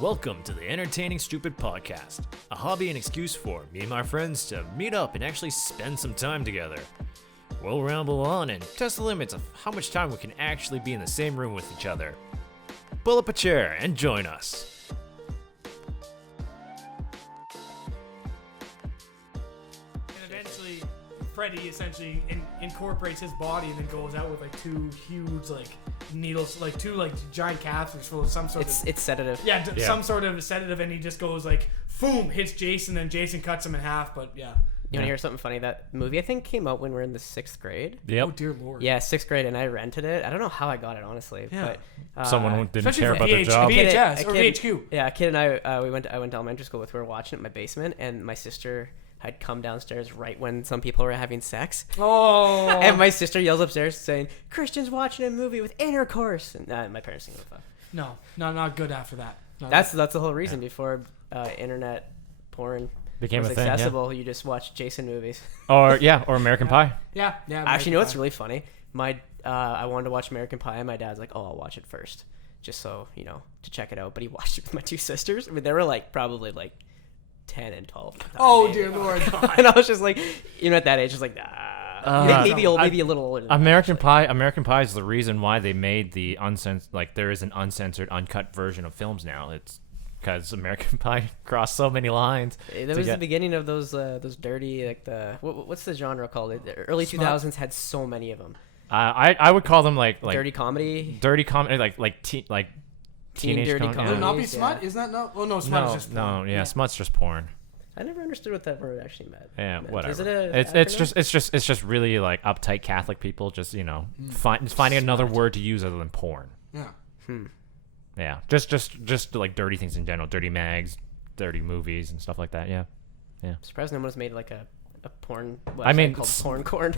Welcome to the Entertaining Stupid Podcast, a hobby and excuse for me and my friends to meet up and actually spend some time together. We'll ramble on and test the limits of how much time we can actually be in the same room with each other. Pull up a chair and join us. And eventually, Freddy essentially incorporates his body and then goes out with like two huge needles, like two giant catheters full of some sort of... It's sedative. Yeah, some sort of sedative, and he just goes boom, hits Jason, and Jason cuts him in half, but yeah. You want to hear something funny? That movie, I think, came out when we were in the 6th grade. Yep. Oh, dear Lord. Yeah, 6th grade, and I rented it. I don't know how I got it, honestly. Yeah. But, Someone who didn't especially care for about their job. VHS or VHQ. Yeah, a kid and I, I went to elementary school with. We were watching it in my basement, and my sister had come downstairs right when some people were having sex. Oh. And my sister yells upstairs saying, "Christian's watching a movie with intercourse." And my parents didn't give a fuck. No, not good after that. No, That's the whole reason. Before internet porn Became was a thing, yeah. accessible, you just watch Jason movies. Or American Pie. Yeah. Actually, you know what's really funny? I wanted to watch American Pie, and my dad's like, "Oh, I'll watch it first, just so to check it out." But he watched it with my two sisters. I mean, they were probably 10 and 12. Oh, dear Lord. And I was just like, at that age, just like, nah. Maybe a little older than American Pie is the reason why they made the uncensored, there is an uncensored, uncut version of films now. It's because American Pie crossed so many lines. That was the beginning of those dirty, what's the genre called? The early 2000s had so many of them. I would call them like dirty comedy. Dirty comedy, teenage dirty comedy. comedy. Would it not be smut? Isn't that not? Oh, no, smut is just porn. No, smut's just porn. I never understood what that word actually meant. Yeah, whatever. Is it it's just really uptight Catholic people just finding another word to use other than porn. Yeah. Yeah, just dirty things in general, dirty mags, dirty movies and stuff like that. Yeah. I'm surprised no one's made a porn website called Porn Corn.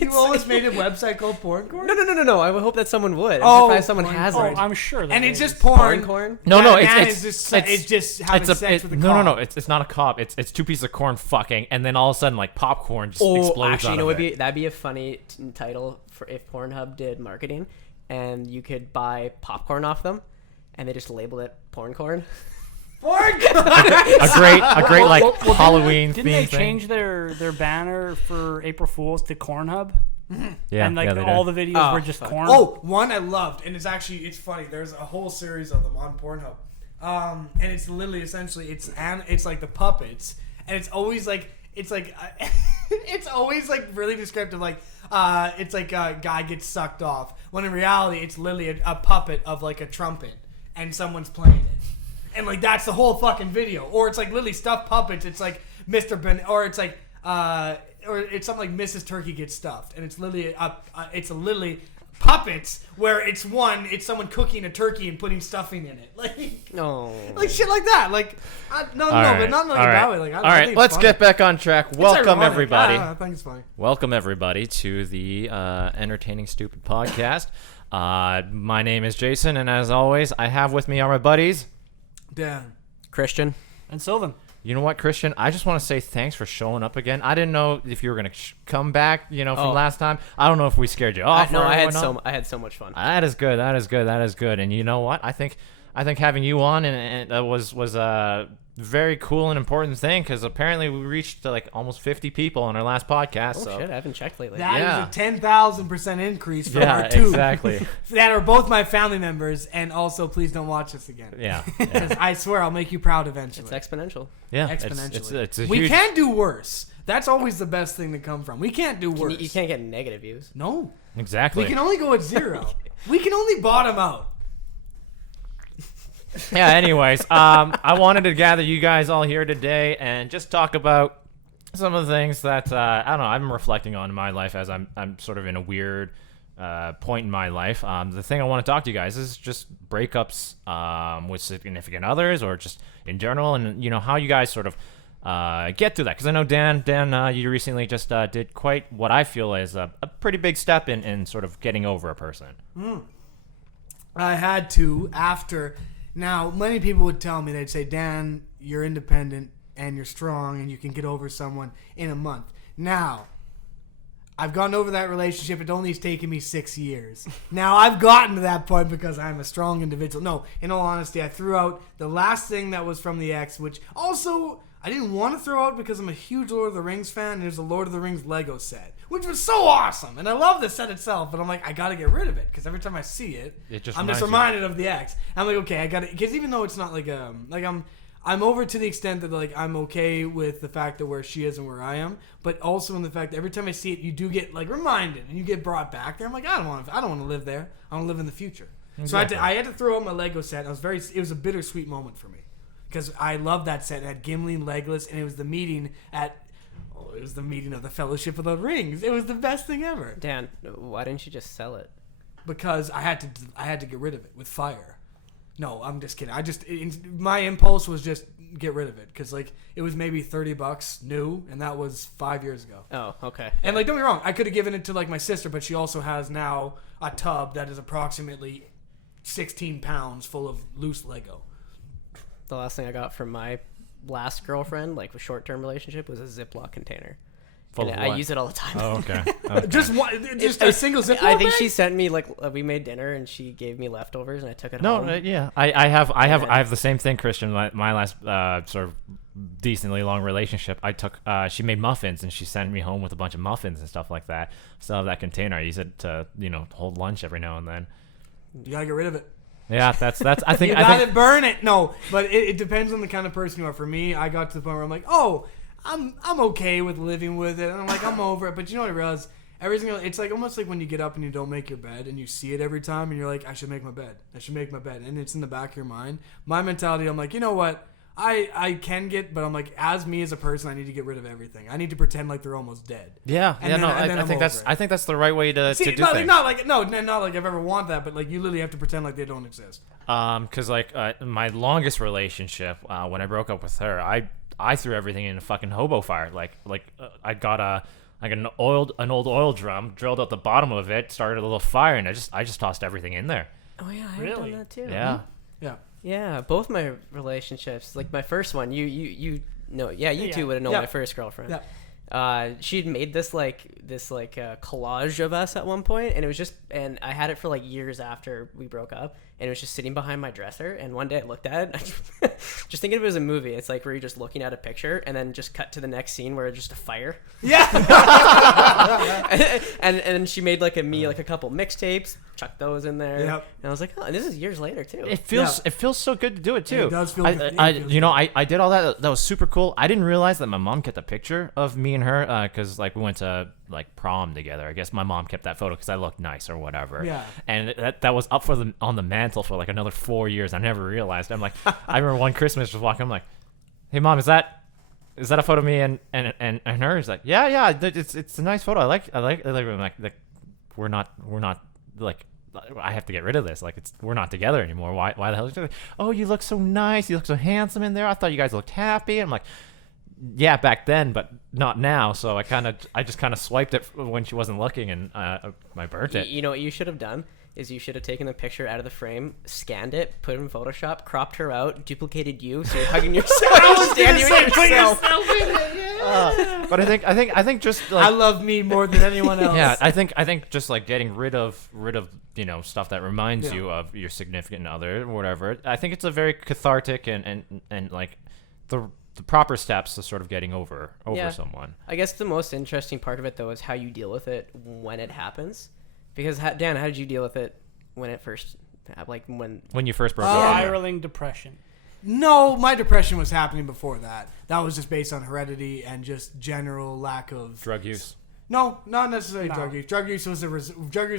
You always made a website called Porn Corn? No. I would hope that someone would. Someone has it. I'm sure. And it's just Porn Corn? No, it's just having sex with a cop. No, it's not a cop. It's two pieces of corn fucking, and then all of a sudden popcorn just explodes actually, out of it. That'd be a funny title for if Pornhub did marketing, and you could buy popcorn off them, and they just labeled it Porn Corn. Porn Corn! a great Halloween Didn't theme they thing. change their banner for April Fools to Cornhub? Yeah, and they all did. the videos were just corn. Oh, one I loved, and it's funny. There's a whole series of them on Pornhub, and it's literally essentially it's like the puppets, and it's always it's always really descriptive. It's like a guy gets sucked off, when in reality it's literally a puppet of a trumpet, and someone's playing it. And that's the whole fucking video, or it's literally stuffed puppets. It's Mr. Ben, or it's or it's something like Mrs. Turkey gets stuffed, and it's literally literally puppets where it's someone cooking a turkey and putting stuffing in it, No, shit like that. But not that way. All right, let's get back on track. Welcome ironic. everybody. I think it's funny. Welcome everybody to the Entertaining Stupid Podcast. My name is Jason, and as always, I have with me my buddies. Dan. Christian. And Sylvan. You know what, Christian? I just want to say thanks for showing up again. I didn't know if you were going to come back, from last time. I don't know if we scared you off. I had so much fun. That is good. And you know what? I think having you on and was very cool and important thing, because apparently we reached almost 50 people on our last podcast. Oh shit, I haven't checked lately. That is a 10,000% increase from our two. Exactly. That are both my family members, and also please don't watch this again. Yeah. 'Cause I swear I'll make you proud eventually. It's exponential. Yeah. Exponentially. It's a we huge... can't do worse. That's always the best thing to come from. We can't do worse. You can't get negative views. No. Exactly. We can only go at 0. We can only bottom out. Yeah, anyways, I wanted to gather you guys all here today and just talk about some of the things that I don't know, I'm reflecting on in my life as I'm sort of in a weird point in my life. The thing I want to talk to you guys is just breakups with significant others, or just in general, and how you guys sort of get through that. Because I know Dan, you recently just did quite what I feel is a pretty big step in sort of getting over a person. I had to after. Now, many people would tell me, they'd say, Dan, you're independent and you're strong and you can get over someone in a month. Now, I've gotten over that relationship. It only has taken me 6 years. Now I've gotten to that point because I'm a strong individual. No, in all honesty, I threw out the last thing that was from the ex, which also I didn't want to throw out because I'm a huge Lord of the Rings fan. And there's a Lord of the Rings Lego set, which was so awesome. And I love the set itself, but I'm like, I got to get rid of it because every time I see it, I'm just reminded of the ex. I'm like, okay, I got to, because even though it's not like I'm over to the extent that like I'm okay with the fact that where she is and where I am, but also in the fact that every time I see it, you do get like reminded and you get brought back there. I'm like, I don't want to live there. I want to live in the future. Exactly. So I had to throw out my Lego set. It was a bittersweet moment for me because I loved that set. It had Gimli and Legolas, and it was the meeting of the Fellowship of the Rings. It was the best thing ever. Dan, why didn't you just sell it? Because I had to get rid of it with fire. No, I'm just kidding. My impulse was just get rid of it because like it was maybe $30 new, and that was 5 years ago. Oh, okay. And like, don't get me wrong, I could have given it to like my sister, but she also has now a tub that is approximately 16 pounds full of loose Lego. The last thing I got from my last girlfriend, like a short-term relationship, was a Ziploc container. Full And of I what? use it all the time. Oh, okay. Okay. Just a single Ziploc I think bag? she sent me we made dinner and she gave me leftovers and I took it No, home. yeah, I have the same thing, Christian. My last sort of decently long relationship, I took. She made muffins and she sent me home with a bunch of muffins and stuff like that. Still have that container. I use it to hold lunch every now and then. You gotta get rid of it. Yeah, that's. I think. You gotta burn it. No, but it depends on the kind of person you are. For me, I got to the point where I'm like, oh, I'm okay with living with it, and I'm like, I'm over it. But you know what I realized? Everything, it's like almost like when you get up and you don't make your bed and you see it every time and you're like, I should make my bed. And it's in the back of your mind. My mentality, I'm like, you know what? I can get, but I'm like, as me as a person, I need to get rid of everything. I need to pretend like they're almost dead. Yeah, And yeah, then- no, and then I I'm think over that's it. I think that's the right way to do not things. not like I've ever want that, but like you literally have to pretend like they don't exist. Because like my longest relationship, when I broke up with her, I threw everything in a fucking hobo fire. I got an old oil drum, drilled out the bottom of it, started a little fire, and I just tossed everything in there. Oh yeah, I Really? have done that too. Yeah. Yeah. Yeah, both my relationships, like my first one, you know, yeah, you two would have known Yeah. my first girlfriend. Yeah. She'd made this collage of us at one point, and it was just, and I had it for like years after we broke up, and it was just sitting behind my dresser. And one day I looked at it, just thinking of it as a movie. It's like where you're just looking at a picture, and then just cut to the next scene where it's just a fire. Yeah. and she made like a couple mixtapes, chucked those in there. Yep. And I was like, oh, and this is years later too. It feels so good to do it too. It does feel good. I It feels I did all that. That was super cool. I didn't realize that my mom kept a picture of me and her because like we went to like prom together. I guess my mom kept that photo because I looked nice or whatever. Yeah. And that was up on the mantle for like another 4 years. I never realized. I'm like, I remember one Christmas just walking. I'm like, hey mom, is that a photo of me and her? She's like, yeah, it's a nice photo. I like I'm like we're not like. I have to get rid of this. Like we're not together anymore. Why the hell? Like, oh, you look so nice. You look so handsome in there. I thought you guys looked happy. I'm like, yeah, back then, but not now. So I just kind of swiped it when she wasn't looking, and I burnt it. You know what you should have done is you should have taken the picture out of the frame, scanned it, put it in Photoshop, cropped her out, duplicated you, so you're hugging yourself, standing with yourself. But I think just like I love me more than anyone else. yeah, I think just like getting rid of stuff that reminds you of your significant other or whatever. I think it's a very cathartic and like the proper steps to sort of getting over Yeah. someone. I guess the most interesting part of it though is how you deal with it when it happens. Because Dan, how did you deal with it when it first happened? When you first broke Oh, up. Spiraling depression. No, my depression was happening before that. That was just based on heredity and just general lack of Drug use. No, not necessarily No. drug use. Drug use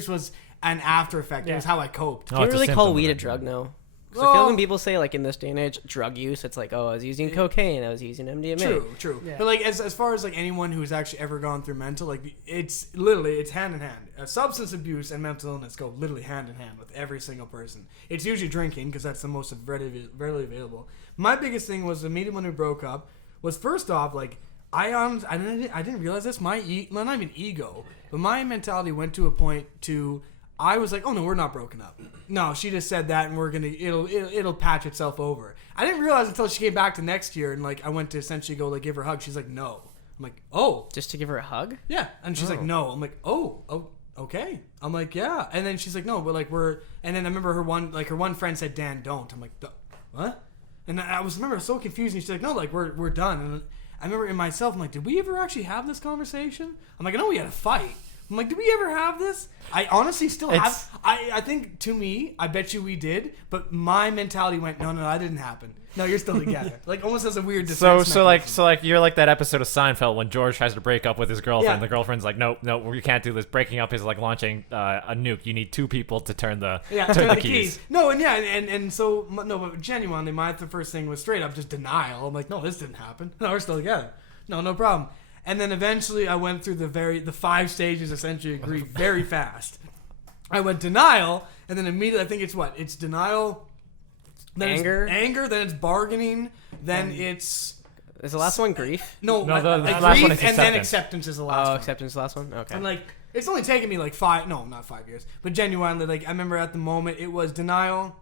was an after effect. It Yeah. was how I coped. Oh, Can you it's a really symptom call of weed it. a drug now? 'Cause I feel Well- when people say like in this day and age drug use, it's like, oh, I was using cocaine, I was using MDMA. True. Yeah. But like as far as like anyone who's actually ever gone through mental, like it's hand in hand. Substance abuse and mental illness go literally hand in hand with every single person. It's usually drinking because that's the most readily available. My biggest thing was immediately when we broke up was first off like I didn't realize this. Not even ego, but my mentality went to a point to I was like, oh no, we're not broken up. No, she just said that, and we're gonna it'll patch itself over. I didn't realize until she came back to next year, and like I went to essentially go like give her a hug. She's like, no, I'm like, oh. Just to give her a hug? Yeah. And she's like, no. I'm like, oh, okay. I'm like, yeah. And then she's like, no, but like and then I remember her one friend said, Dan, don't. I'm like, what? And I was so confused. And she's like, no, like we're done. And I remember in myself, I'm like, did we ever actually have this conversation? I'm like, I know we had a fight. I'm like, did we ever have this? I honestly still have. I think to me, I bet you we did, but my mentality went, no, that didn't happen. No, you're still together. Like almost as a weird defense so like you're like that episode of Seinfeld when George tries to break up with his girlfriend. Yeah. The girlfriend's like, no, we can't do this. Breaking up is like launching a nuke. You need two people to turn the turn the keys. No, and so no, but genuinely, the first thing was straight up just denial. I'm like, no, this didn't happen. No, we're still together. No problem. And then eventually I went through the 5 stages, essentially agree very fast. I went denial, and then immediately I think it's denial, then anger, then it's bargaining, then it's... Is the last one grief? No, the last grief, one is and then acceptance. acceptance is the last one. Acceptance is the last one? Okay. I'm like, it's only taken me like not 5 years, but genuinely, like, I remember at the moment it was denial,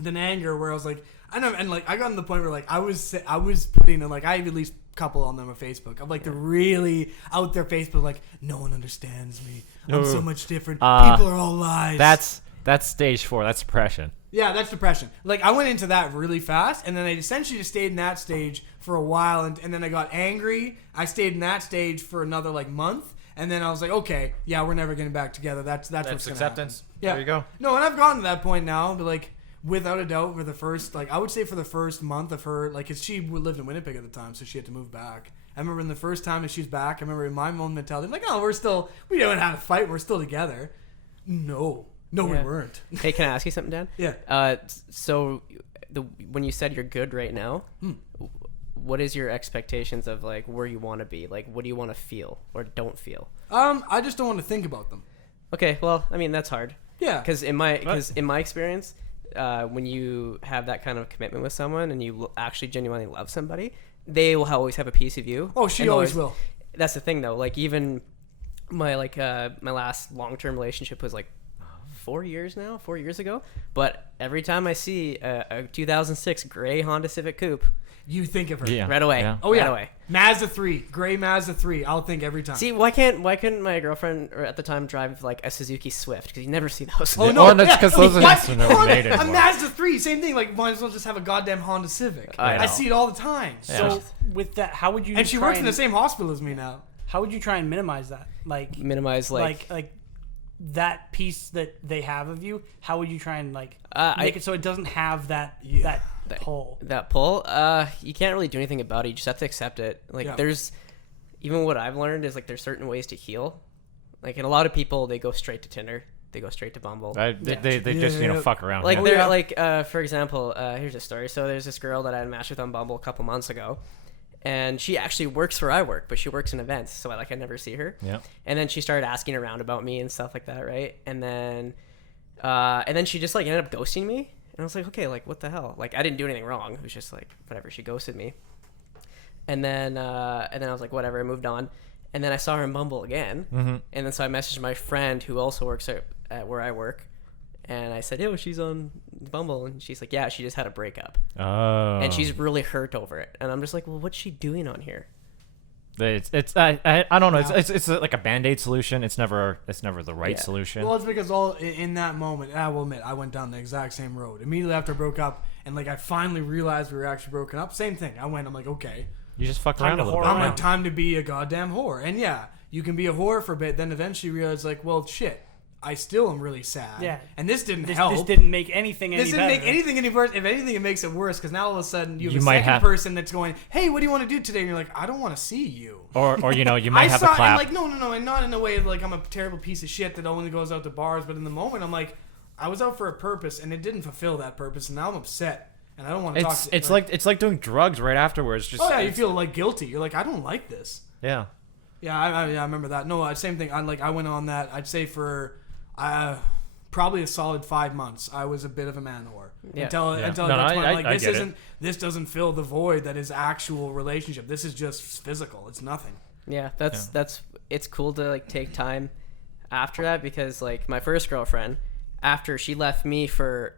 then anger, where I was like, I know, and like I got to the point where like I was putting in, like, I have at least a couple on them on Facebook. I'm like the really out there Facebook, like, no one understands me. I'm so much different. People are all lies. That's stage 4. That's depression. Yeah, that's depression. Like, I went into that really fast, and then I essentially just stayed in that stage for a while, and then I got angry. I stayed in that stage for another, like, month, and then I was like, okay, yeah, we're never getting back together. That's what's acceptance. Yeah. There you go. No, and I've gotten to that point now, but, like, without a doubt, for the first, like, I would say for the first month of her, like, because she lived in Winnipeg at the time, so she had to move back. I remember in the first time that she's back, I remember in my own mentality, I'm like, oh, we don't have a fight, we're still together. No, we weren't. Hey, can I ask you something, Dan? Yeah. So, when you said you're good right now, what is your expectations of like where you want to be? Like, what do you want to feel or don't feel? I just don't want to think about them. Okay, well, I mean that's hard. Yeah. Because in my experience, when you have that kind of commitment with someone and you actually genuinely love somebody, they will always have a piece of you. Oh, she always will. That's the thing, though. Like even my last long-term relationship was like 4 years ago. But every time I see a 2006 gray Honda Civic Coupe, you think of her right away. Yeah. Oh yeah, right away. Mazda 3, gray Mazda 3. I'll think every time. See, why couldn't my girlfriend at the time drive like a Suzuki Swift? Because you never see those. Oh no, that's because those are never made a anymore. Mazda 3, same thing. Like, might as well just have a goddamn Honda Civic. I see it all the time. Yeah. So with that, how would you? And she works in the same hospital as me now. How would you try and minimize that? Like minimize like that piece that they have of you. How would you try and make it so it doesn't have that pull? That pull. You can't really do anything about it. You just have to accept it. Like there's even what I've learned is like there's certain ways to heal. Like, and a lot of people, they go straight to Tinder. They go straight to Bumble. They just fuck around. Like for example, here's a story. So there's this girl that I had matched with on Bumble a couple months ago, and she actually works where I work, but she works in events, so I never see her. Yeah. And then she started asking around about me and stuff like that, right? And then she just like ended up ghosting me, and I was like, okay, like what the hell? Like I didn't do anything wrong. It was just like whatever. She ghosted me, and then I was like, whatever. I moved on. And then I saw her in Bumble again, and then so I messaged my friend who also works at where I work, and I said, "Yo, she's on Bumble," and she's like, "Yeah, she just had a breakup, and she's really hurt over it." And I'm just like, "Well, what's she doing on here?" I don't know. It's like a Band-Aid solution. It's never the right solution. Well, it's because in that moment, I will admit, I went down the exact same road immediately after I broke up, and like I finally realized we were actually broken up. Same thing. I'm like, okay. You just fuck around a little bit. I'm like, time to be a goddamn whore. And yeah, you can be a whore for a bit, then eventually realize, like, well, shit, I still am really sad. Yeah. And this didn't help. This didn't make anything any better. This didn't make anything any worse. If anything, it makes it worse, because now all of a sudden you have a might second person that's going, hey, what do you want to do today? And you're like, I don't want to see you. Or you might have a clap. I'm like, no, and not in a way like I'm a terrible piece of shit that only goes out to bars, but in the moment, I'm like, I was out for a purpose, and it didn't fulfill that purpose, and now I'm upset. And I don't want to talk to it's like doing drugs right afterwards. Just you feel like guilty. You're like, I don't like this. Yeah. Yeah, I remember that. No, same thing. I went on that. I'd say for probably a solid 5 months. I was a bit of a man whore until I got to the point, this doesn't fill the void that is actual relationship. This is just physical. It's nothing. Yeah, that's it's cool to like take time after that, because like my first girlfriend, after she left me for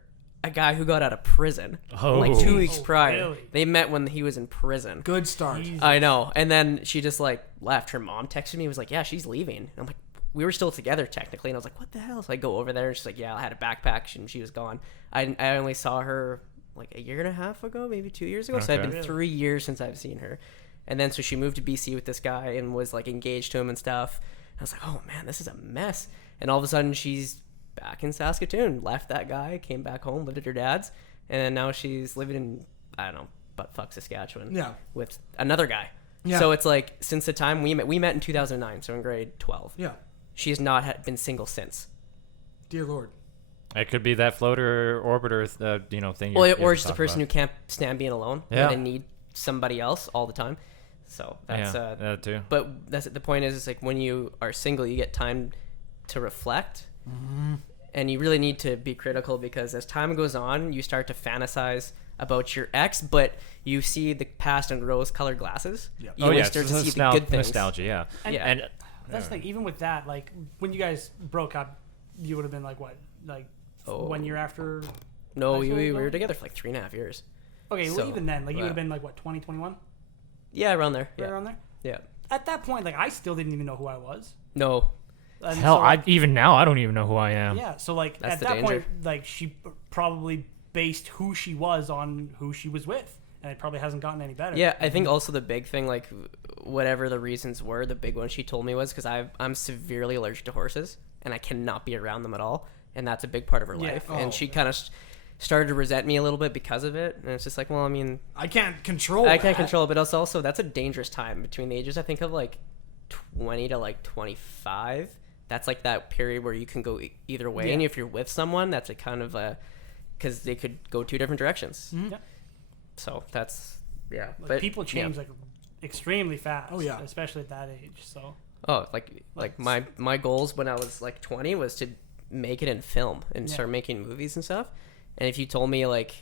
a guy who got out of prison like 2 weeks prior. Really? They met when he was in prison. Good start. Jesus. I know. And then she just like left. Her mom texted me, was like, yeah, she's leaving. And I'm like, we were still together technically. And I was like, what the hell? So I go over there and she's like, yeah, I had a backpack and she was gone. I only saw her like a year and a half ago, maybe 2 years ago. Okay. So it's been 3 years since I've seen her. And then so she moved to BC with this guy and was like engaged to him and stuff. And I was like, oh man, this is a mess. And all of a sudden she's back in Saskatoon, left that guy, came back home, lived at her dad's, and then now she's living in, I don't know, buttfuck Saskatchewan, with another guy. Yeah. So it's like, since the time we met in 2009, so in grade 12. Yeah. She has not been single since. Dear Lord. It could be that floater orbiter, thing. Or just a person who can't stand being alone. Yeah. And they need somebody else all the time. So that's that too. But that's the point is like when you are single, you get time to reflect. Mm-hmm. And you really need to be critical because as time goes on, you start to fantasize about your ex, but you see the past in rose-colored glasses. Yeah. You start to see the good things. Nostalgia, yeah. And that's the thing. Even with that, like when you guys broke up, you would have been like what, like 1 year after? No, we were together for like 3.5 years. Okay, well even then, like you would have been like what, 2021? Yeah, around there. Right around there. Yeah. At that point, like I still didn't even know who I was. No. And hell, so, like, even now I don't even know who I am. Yeah, so like at that point, like she probably based who she was on who she was with, and it probably hasn't gotten any better. Yeah, I think also the big thing, like whatever the reasons were, the big one she told me was because I'm severely allergic to horses and I cannot be around them at all, and that's a big part of her life. And she kind of started to resent me a little bit because of it, and it's just like, well, I mean, I can't control it, but it's also that's a dangerous time between the ages, I think, of like 20 to like 25. That's like that period where you can go either way. Yeah. And if you're with someone, that's a kind of because they could go two different directions. Mm-hmm. Yeah. So that's, like but people change like extremely fast. Oh yeah. Especially at that age. So. Oh, like my goals when I was like 20 was to make it in film and start making movies and stuff. And if you told me like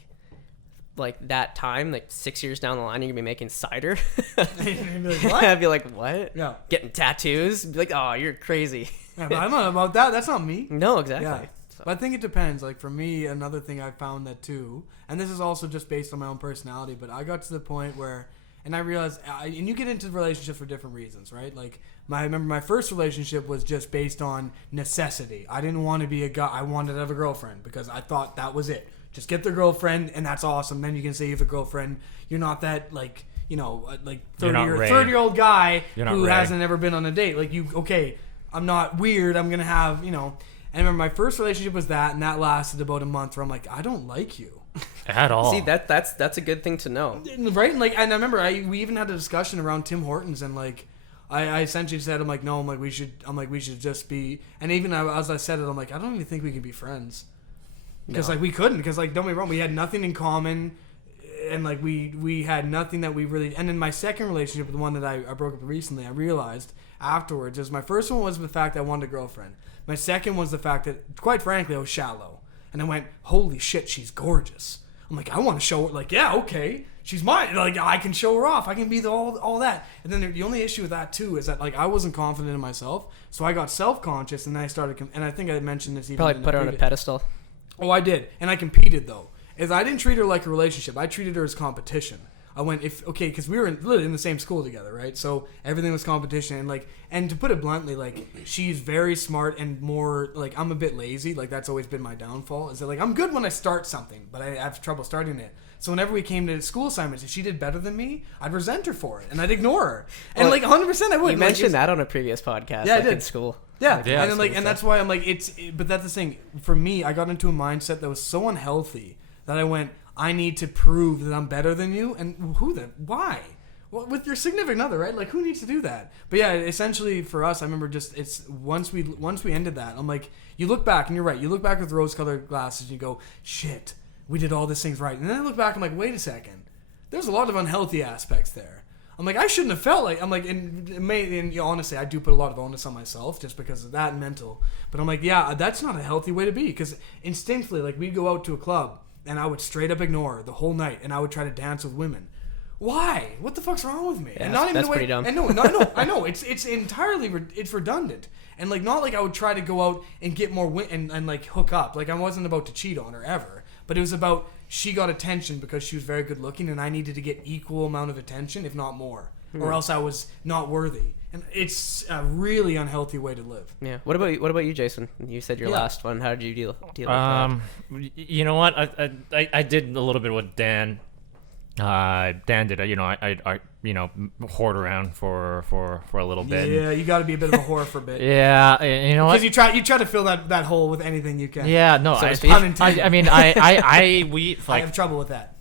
that time, like 6 years down the line, you're gonna be making cider. I'd be like, what? Yeah. Getting tattoos. Be like, oh, you're crazy. Yeah, but I'm not about that. That's not me. No, exactly. Yeah. So. But I think it depends. Like for me, another thing I found that too, and this is also just based on my own personality, but I got to the point where, and I realized, and you get into relationships for different reasons, right? Like I remember my first relationship was just based on necessity. I didn't want to be a guy. I wanted to have a girlfriend because I thought that was it. Just get the girlfriend, and that's awesome. Then you can say you have a girlfriend. You're not that like 30-year-old guy who hasn't ever been on a date. Like I'm not weird. I'm gonna have And I remember my first relationship was that, and that lasted about a month. Where I'm like, I don't like you at all. See, that's a good thing to know, right? And and I remember we even had a discussion around Tim Hortons, and like I essentially said, we should just be. And even as I said it, I'm like, I don't even think we can be friends. Because we couldn't. Because don't get me wrong, we had nothing in common, and like we had nothing that we really. And in my second relationship, the one that I broke up recently, I realized afterwards is my first one was the fact that I wanted a girlfriend. My second was the fact that, quite frankly, I was shallow, and I went, holy shit, she's gorgeous. I'm like, I want to show her. Like, yeah, okay, she's mine. Like, I can show her off. I can be all that. And then the only issue with that too is that like I wasn't confident in myself, so I got self-conscious, and then I started. And I think I mentioned this even. Probably put her on a pedestal. Oh, I did. And I competed, though. I didn't treat her like a relationship. I treated her as competition. I went, because we were literally in the same school together, right? So everything was competition. And to put it bluntly, like, she's very smart and more, like, I'm a bit lazy. Like, that's always been my downfall. Is that, like, I'm good when I start something, but I have trouble starting it. So whenever we came to school assignments, if she did better than me, I'd resent her for it. And I'd ignore her. And, 100% I would. You mentioned that on a previous podcast, I did. In school. Yeah, and that's why I'm like, but that's the thing. For me, I got into a mindset that was so unhealthy that I went, I need to prove that I'm better than you. And why? Well, with your significant other, right? Like, who needs to do that? But yeah, essentially for us, I remember once we ended that, I'm like, you look back, and you're right. You look back with rose-colored glasses, and you go, shit, we did all these things right. And then I look back, I'm like, wait a second. There's a lot of unhealthy aspects there. I'm like, I shouldn't have felt like, I'm like, and honestly, I do put a lot of onus on myself just because of that and mental. But I'm like, yeah, that's not a healthy way to be. Because instinctively, like, we'd go out to a club, and I would straight up ignore her the whole night, and I would try to dance with women. Why? What the fuck's wrong with me? Yeah, and not even that's the way, pretty dumb. And I know. It's entirely, it's redundant. And like, not like I would try to go out and get more and like hook up. Like, I wasn't about to cheat on her ever. but it was about she got attention because she was very good looking, and I needed to get equal amount of attention, if not more, or else I was not worthy. And it's a really unhealthy way to live. Yeah. What about you, Jason? You said your last one. How did you deal with that? You know what? I did a little bit what Dan did. I hoard around for a little bit. Yeah, you got to be a bit of a whore for a bit. Yeah, you know what? Because you try to fill that hole with anything you can. Yeah, no, So I I have trouble with that.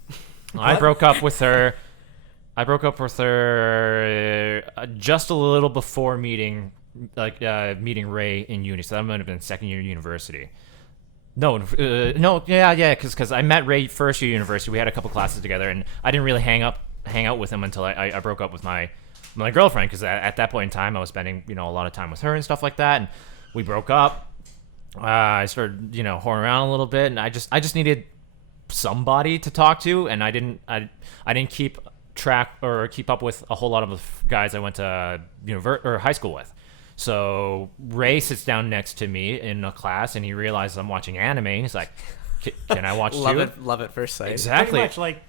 I broke up with her. Just a little before meeting Ray in uni. So that might have been second year university. Because I met Ray first year university. We had a couple classes together, and I didn't really hang out with him until I broke up with my girlfriend. Because at that point in time, I was spending a lot of time with her and stuff like that. And we broke up. I started whoring around a little bit, and I just needed somebody to talk to, and I didn't keep track or keep up with a whole lot of the guys I went to high school with. So Ray sits down next to me in a class, and he realizes I'm watching anime, and he's like, "Can I watch too?" Love it first sight. Exactly. Pretty much like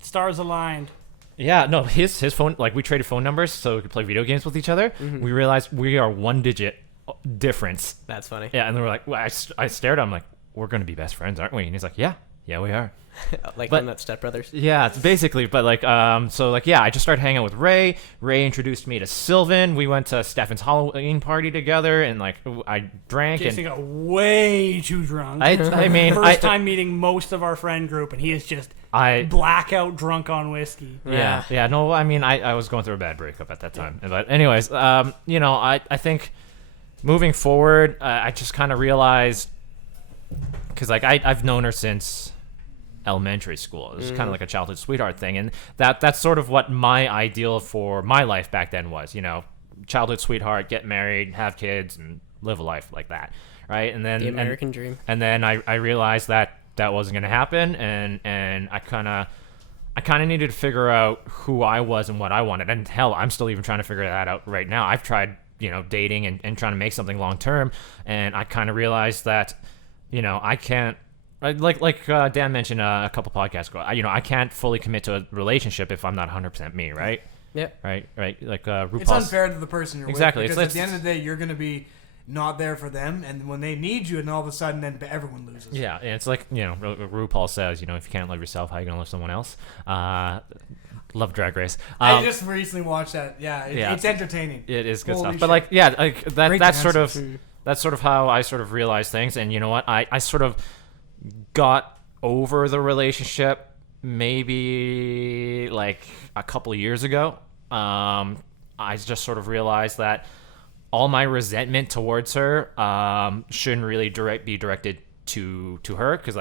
stars aligned. Yeah, no, his phone, like we traded phone numbers so we could play video games with each other. Mm-hmm. We realized we are 1 digit difference. That's funny. Yeah, and then we're like, I stared at him like, we're going to be best friends, aren't we? And he's like, yeah, we are. From that Step Brothers. Yeah, it's basically, but I just started hanging out with Ray. Ray introduced me to Sylvan. We went to Stefan's Halloween party together, and I drank. Jason got way too drunk. I mean, first time meeting most of our friend group, and he is just blackout drunk on whiskey. Yeah. No, I mean, I was going through a bad breakup at that time. Yeah. But anyways, I think moving forward, I just kind of realized, because I've known her since elementary school. It was kind of like a childhood sweetheart thing, and that's sort of what my ideal for my life back then was. Childhood sweetheart, get married, have kids, and live a life like that, right? And then the American dream. And then I realized that wasn't going to happen, and I kind of needed to figure out who I was and what I wanted. And hell, I'm still even trying to figure that out right now. I've tried dating and trying to make something long term, and I kind of realized that I can't. Like Dan mentioned a couple podcasts ago, I can't fully commit to a relationship if I'm not 100% me, right? Yeah. Right. Like RuPaul's. It's unfair to the person you're exactly. with. Because at the end of the day, you're going to be not there for them, and when they need you, and all of a sudden, then everyone loses. Yeah, and it's like RuPaul says, if you can't love yourself, how are you going to love someone else? Love Drag Race. I just recently watched that. Yeah, it's entertaining. It is good Holy stuff. shit. But that's sort of how I sort of realized things. And you know what? I sort of got over the relationship maybe like a couple of years ago. I just sort of realized that all my resentment towards her shouldn't really be directed to her, because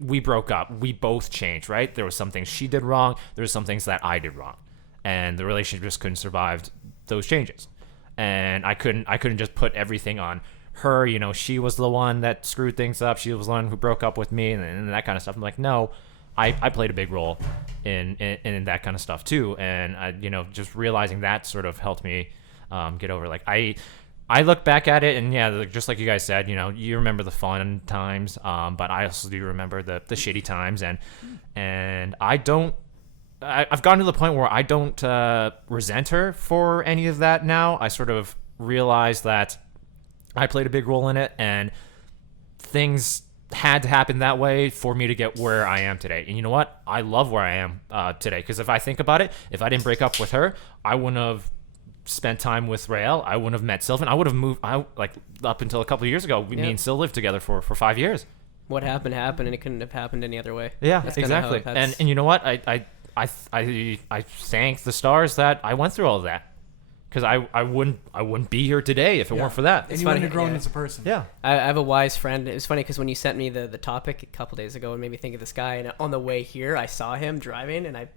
we broke up, we both changed, right? There was some things she did wrong, there was some things that I did wrong, and the relationship just couldn't survive those changes. And I couldn't just put everything on her. She was the one that screwed things up, she was the one who broke up with me, and that kind of stuff. I'm like, no, I played a big role in that kind of stuff too. And just realizing that sort of helped me get over. I look back at it, and yeah, just like you guys said, you remember the fun times, but I also do remember the shitty times, and I've gotten to the point where I don't resent her for any of that now. I sort of realize that I played a big role in it, and things had to happen that way for me to get where I am today. And you know what? I love where I am today, because if I think about it, if I didn't break up with her, I wouldn't have spent time with Rael. I wouldn't have met Sylvan. I would have moved out up until a couple of years ago. Me and Syl lived together for 5 years. What happened, and it couldn't have happened any other way. Yeah, that's exactly. And you know what? I thank the stars that I went through all of that, because I wouldn't be here today if it weren't for that. And you wouldn't have grown as a person. Yeah. I have a wise friend. It was funny because when you sent me the topic a couple days ago, it made me think of this guy. And on the way here, I saw him driving, and I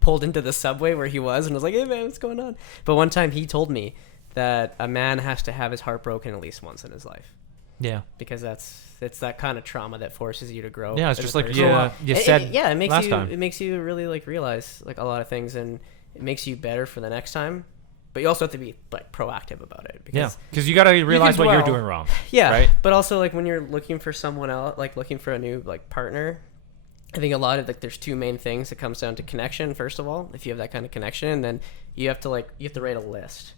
pulled into the subway where he was, and was like, hey man, what's going on? But one time he told me that a man has to have his heart broken at least once in his life. Yeah. Because it's that kind of trauma that forces you to grow. Yeah, it's just like you said it makes last time. It makes you really realize a lot of things, and it makes you better for the next time. But you also have to be proactive about it. Because you got to realize what you're doing wrong. Yeah. Right? But also when you're looking for someone else, looking for a new partner, I think a lot of there's two main things. It comes down to connection, first of all. If you have that kind of connection, and then you have to write a list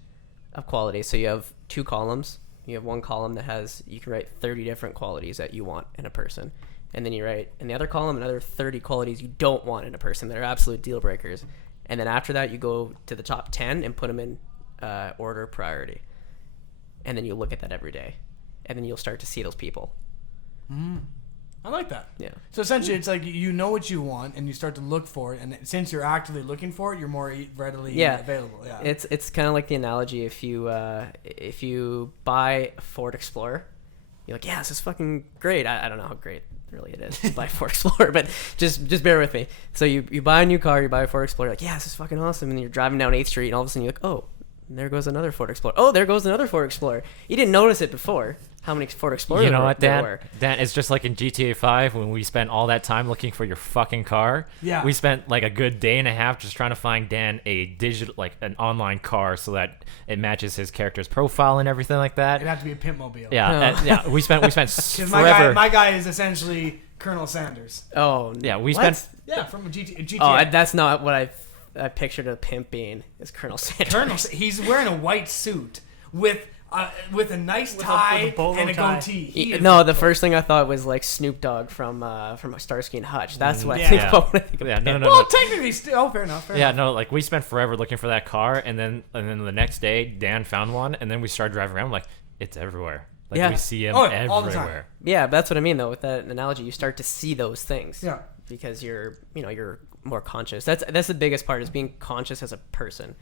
of qualities. So you have 2 columns. You have one column that you can write 30 different qualities that you want in a person. And then you write in the other column another 30 qualities you don't want in a person that are absolute deal breakers. And then after that, you go to the top 10 and put them in order priority. And then you look at that every day. And then you'll start to see those people. I like that. Yeah. So essentially, it's like you know what you want, and you start to look for it, and since you're actively looking for it, you're more readily available. Yeah. It's kind of like the analogy if you buy a Ford Explorer, you're like, yeah, this is fucking great. I don't know how great really it is to buy a Ford Explorer, but just bear with me. So you buy a new car, you buy a Ford Explorer, you're like, yeah, this is fucking awesome, and then you're driving down 8th Street, and all of a sudden you're like, oh, there goes another Ford Explorer. Oh, there goes another Ford Explorer. You didn't notice it before. How many Ford Explorers there were. Dan, it's just like in GTA 5 when we spent all that time looking for your fucking car. Yeah. We spent like a good day and a half just trying to find Dan an online car so that it matches his character's profile and everything like that. It'd have to be a pimp mobile. Yeah, yeah. We spent Because forever. my guy is essentially Colonel Sanders. Oh, yeah. We what? spent. Yeah, from GTA. Oh, that's not what I pictured a pimp being. Is Colonel Sanders. He's wearing a white suit with a nice tie with a bolo and a tie. goatee. The first thing I thought was like Snoop Dogg from Starsky and Hutch. That's what I think about when I think of Yeah, pimp. no. Technically, fair enough. Fair enough. No, like we spent forever looking for that car, and then the next day Dan found one, and then we started driving around. Like it's everywhere. Like Yeah. we see him All the time. everywhere. Yeah, that's what I mean though. With that analogy, you start to see those things. Yeah. Because you're more conscious. That's the biggest part, is being conscious as a person.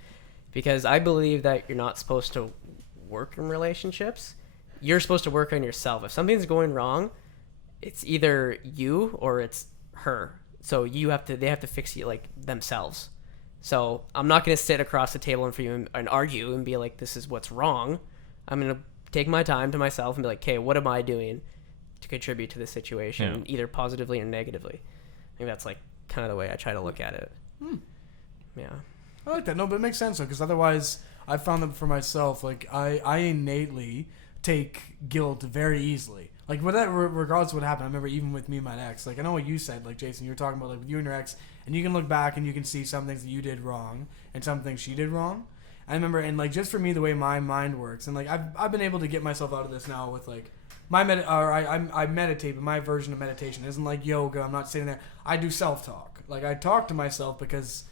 Because I believe that you're not supposed to work in relationships. You're supposed to work on yourself. If something's going wrong, it's either you or it's her. So they have to fix it like themselves. So I'm not going to sit across the table in front of you and argue and be like, this is what's wrong. I'm going to take my time to myself and be like, okay, what am I doing to contribute to this situation, either positively or negatively? I think that's like kind of the way I try to look at it. Yeah. I like that. No, but it makes sense though, because otherwise, I found that for myself, like I innately take guilt very easily. Like regardless of what happened, I remember even with me and my ex. Like I know what you said, like Jason, you were talking about like with you and your ex, and you can look back and you can see some things that you did wrong and some things she did wrong. I remember, and like just for me, the way my mind works, and like I've been able to get myself out of this now with like I meditate, but my version of meditation isn't like yoga. I'm not sitting there. I do self-talk. Like I talk to myself because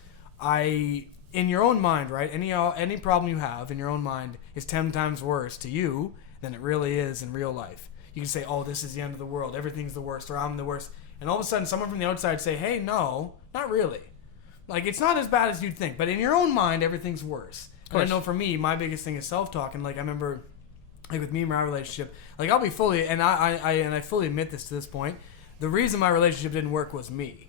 in your own mind, right? Any problem you have in your own mind is 10 times worse to you than it really is in real life. You can say, oh, this is the end of the world. Everything's the worst, or I'm the worst. And all of a sudden, someone from the outside say, hey, no, not really. Like, it's not as bad as you'd think. But in your own mind, everything's worse. And I know for me, my biggest thing is self-talk. And, like, I remember, like, with me and my relationship, like, I'll be fully, and I fully admit this to this point, the reason my relationship didn't work was me.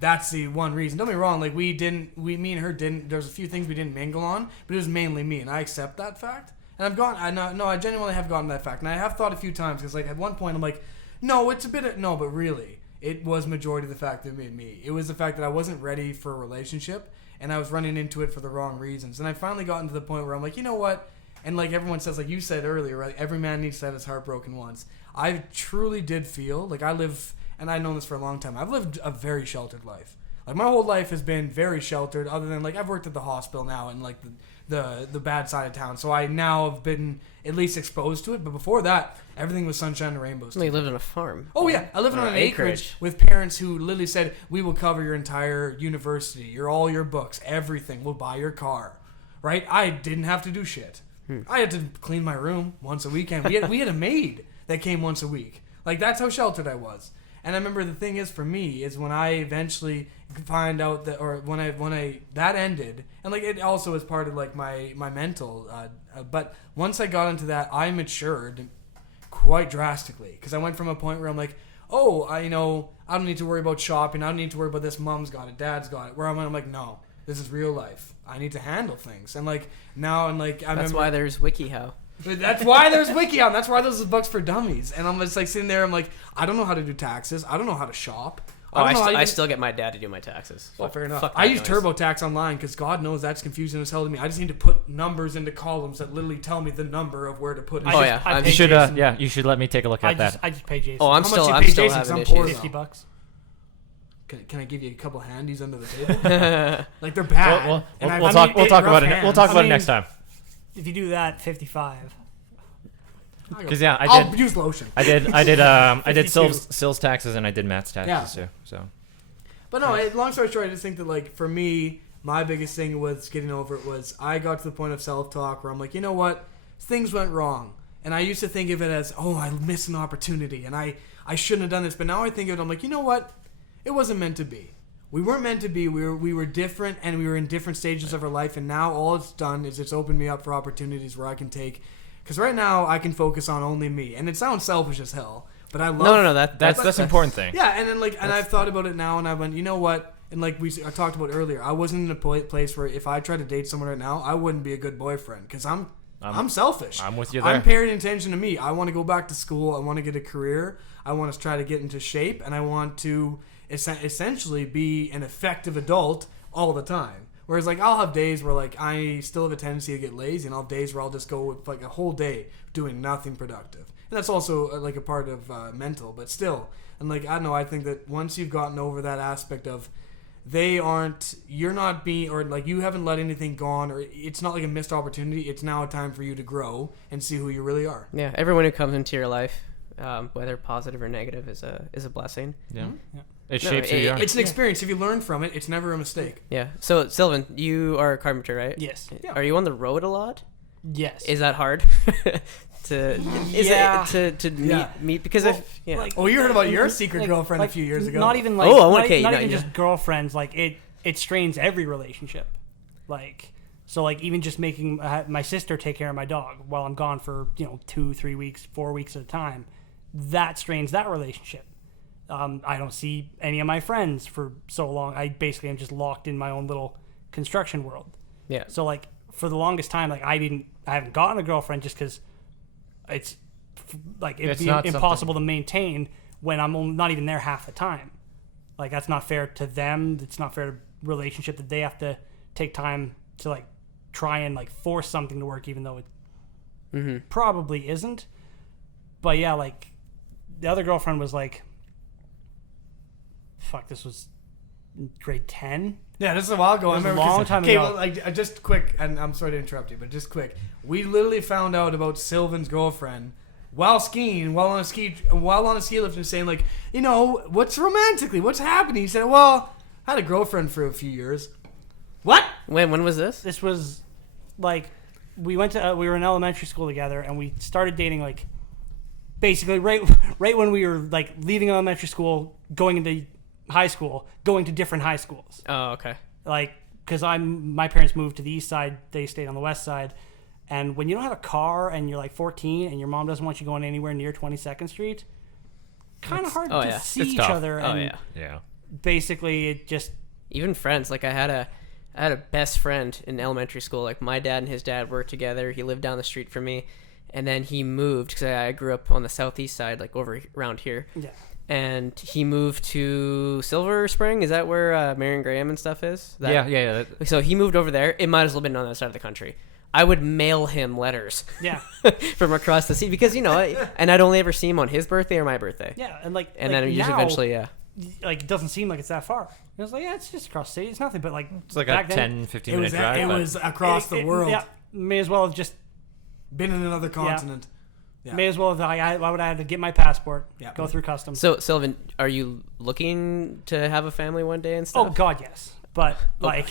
That's the one reason. Don't get me wrong, like, me and her didn't, there's a few things we didn't mingle on, but it was mainly me, and I accept that fact. And I genuinely have gotten that fact. And I have thought a few times, because, like, at one point, I'm like, no, it's a bit of, no, but really, it was majority of the fact that me. It was the fact that I wasn't ready for a relationship, and I was running into it for the wrong reasons. And I finally gotten to the point where I'm like, you know what? And, like, everyone says, like you said earlier, right, every man needs to have his heart broken once. I truly did feel, like, and I've known this for a long time, I've lived a very sheltered life. Like, my whole life has been very sheltered, other than, like, I've worked at the hospital now and, like, the bad side of town. So I now have been at least exposed to it. But before that, everything was sunshine and rainbows. You lived on a farm. Oh, yeah. I lived on an acreage with parents who literally said, we will cover your entire university, all your books, everything. We'll buy your car. Right? I didn't have to do shit. I had to clean my room once a weekend. We had a maid that came once a week. Like, that's how sheltered I was. And I remember the thing is, for me, is when I eventually find out that, or when I that ended, and like it also was part of like my mental, but once I got into that, I matured quite drastically, because I went from a point where I'm like, oh, I don't need to worry about shopping, I don't need to worry about this, mom's got it, dad's got it, where I'm like, no, this is real life, I need to handle things, and like now, and like that's why there's WikiHow. That's why there's Wiki on. That's why there's books for dummies. And I'm just like sitting there. I'm like, I don't know how to do taxes. I don't know how to shop. I still get my dad to do my taxes. Well, fair enough. Fuck I that use noise. TurboTax online because God knows that's confusing as hell to me. I just need to put numbers into columns that literally tell me the number of where to put it. I You pay should, Jason. you should let me take a look at that. I just pay Jason. Oh, I'm How much still you pay having Jason? 'Cause I'm issues. poor. $50. Can I give you a couple handies under the table? Like they're bad. We'll And I- we'll I talk. mean, We'll talk about rough it. We'll hands. talk about it mean- next time. If you do that, 55. Because I I'll did. use lotion. I did 52. Sil's taxes and I did Matt's taxes too. So But no, long story short, I just think that like for me, my biggest thing was getting over it was I got to the point of self-talk where I'm like, you know what, things went wrong, and I used to think of it as, oh, I missed an opportunity, and I shouldn't have done this, but now I think of it, I'm like, you know what, it wasn't meant to be. We weren't meant to be. We were different, and we were in different stages of our life, and now all it's done is it's opened me up for opportunities where I can take. Because right now I can focus on only me, and it sounds selfish as hell, but I love. No. that's an important thing. Yeah, and then like, and I've thought about it now, and I went, you know what? And like I talked about earlier, I wasn't in a place where if I tried to date someone right now, I wouldn't be a good boyfriend because I'm selfish. I'm with you there. I'm paying attention to me. I want to go back to school. I want to get a career. I want to try to get into shape, and I want to essentially be an effective adult all the time. Whereas, like, I'll have days where, like, I still have a tendency to get lazy, and I'll have days where I'll just go with, like, a whole day doing nothing productive. And that's also, like, a part of mental, but still. And, like, I don't know, I think that once you've gotten over that aspect of you're not being, or, like, you haven't let anything gone, or it's not like a missed opportunity, it's now a time for you to grow and see who you really are. Yeah, everyone who comes into your life, whether positive or negative, is a blessing. Yeah. Yeah. It shapes who you are. It's an experience. If you learn from it, it's never a mistake. Yeah. So, Sylvan, you are a carpenter, right? Yes. Yeah. Are you on the road a lot? Yes. Is that hard to Yeah. meet because Well, if yeah. like- Oh, you heard about your secret like- girlfriend like, a few years ago. Not even like Oh, not, okay, not no, even yeah. just girlfriends. Like it strains every relationship. Like so, like even just making my sister take care of my dog while I'm gone for 2, 3 weeks, 4 weeks at a time, that strains that relationship. I don't see any of my friends for so long. I basically am just locked in my own little construction world. Yeah. So like for the longest time, like I haven't gotten a girlfriend just because it's like it'd It's be not impossible to maintain when I'm not even there half the time. Like that's not fair to them. It's not fair to relationship that they have to take time to like try and like force something to work, even though it probably isn't. But yeah, like the other girlfriend was like, fuck, this was grade 10. Yeah, this is a while ago. It was I remember a long time okay, ago. well, like just quick, and I'm sorry to interrupt you, but just quick. We literally found out about Sylvan's girlfriend while skiing, while on a ski lift, and saying like, what's romantically, what's happening? He said, well, I had a girlfriend for a few years. What? When was this? This was like we were in elementary school together, and we started dating like basically right when we were like leaving elementary school, going into high school, going to different high schools. Oh, okay. Like because my parents moved to the east side, they stayed on the west side, and when you don't have a car and you're like 14 and your mom doesn't want you going anywhere near 22nd Street, kind of hard to see It's each tough. other. Oh And Yeah. basically it just Even friends. Like I had a best friend in elementary school. Like my dad and his dad worked together. He lived down the street from me, and then he moved because I grew up on the southeast side, like over around here. yeah. And he moved to Silver Spring. Is that where Marion Graham and stuff is? Yeah. So he moved over there. It might as well have been on that side of the country. I would mail him letters Yeah. from across the sea because and I'd only ever see him on his birthday or my birthday. Yeah, and like And like then just now, eventually, like it doesn't seem like it's that far. It was like, yeah, it's just across the city. It's nothing, but like It's like a back then, 10, 15 It minute was drive. it but was across the it- world. Yeah, may as well have just Been in another continent. Yeah. may as well have. Why would I have to get my passport? Yeah. Go through customs. So Sylvan, are you looking to have a family one day and Oh stuff? God, yes. But like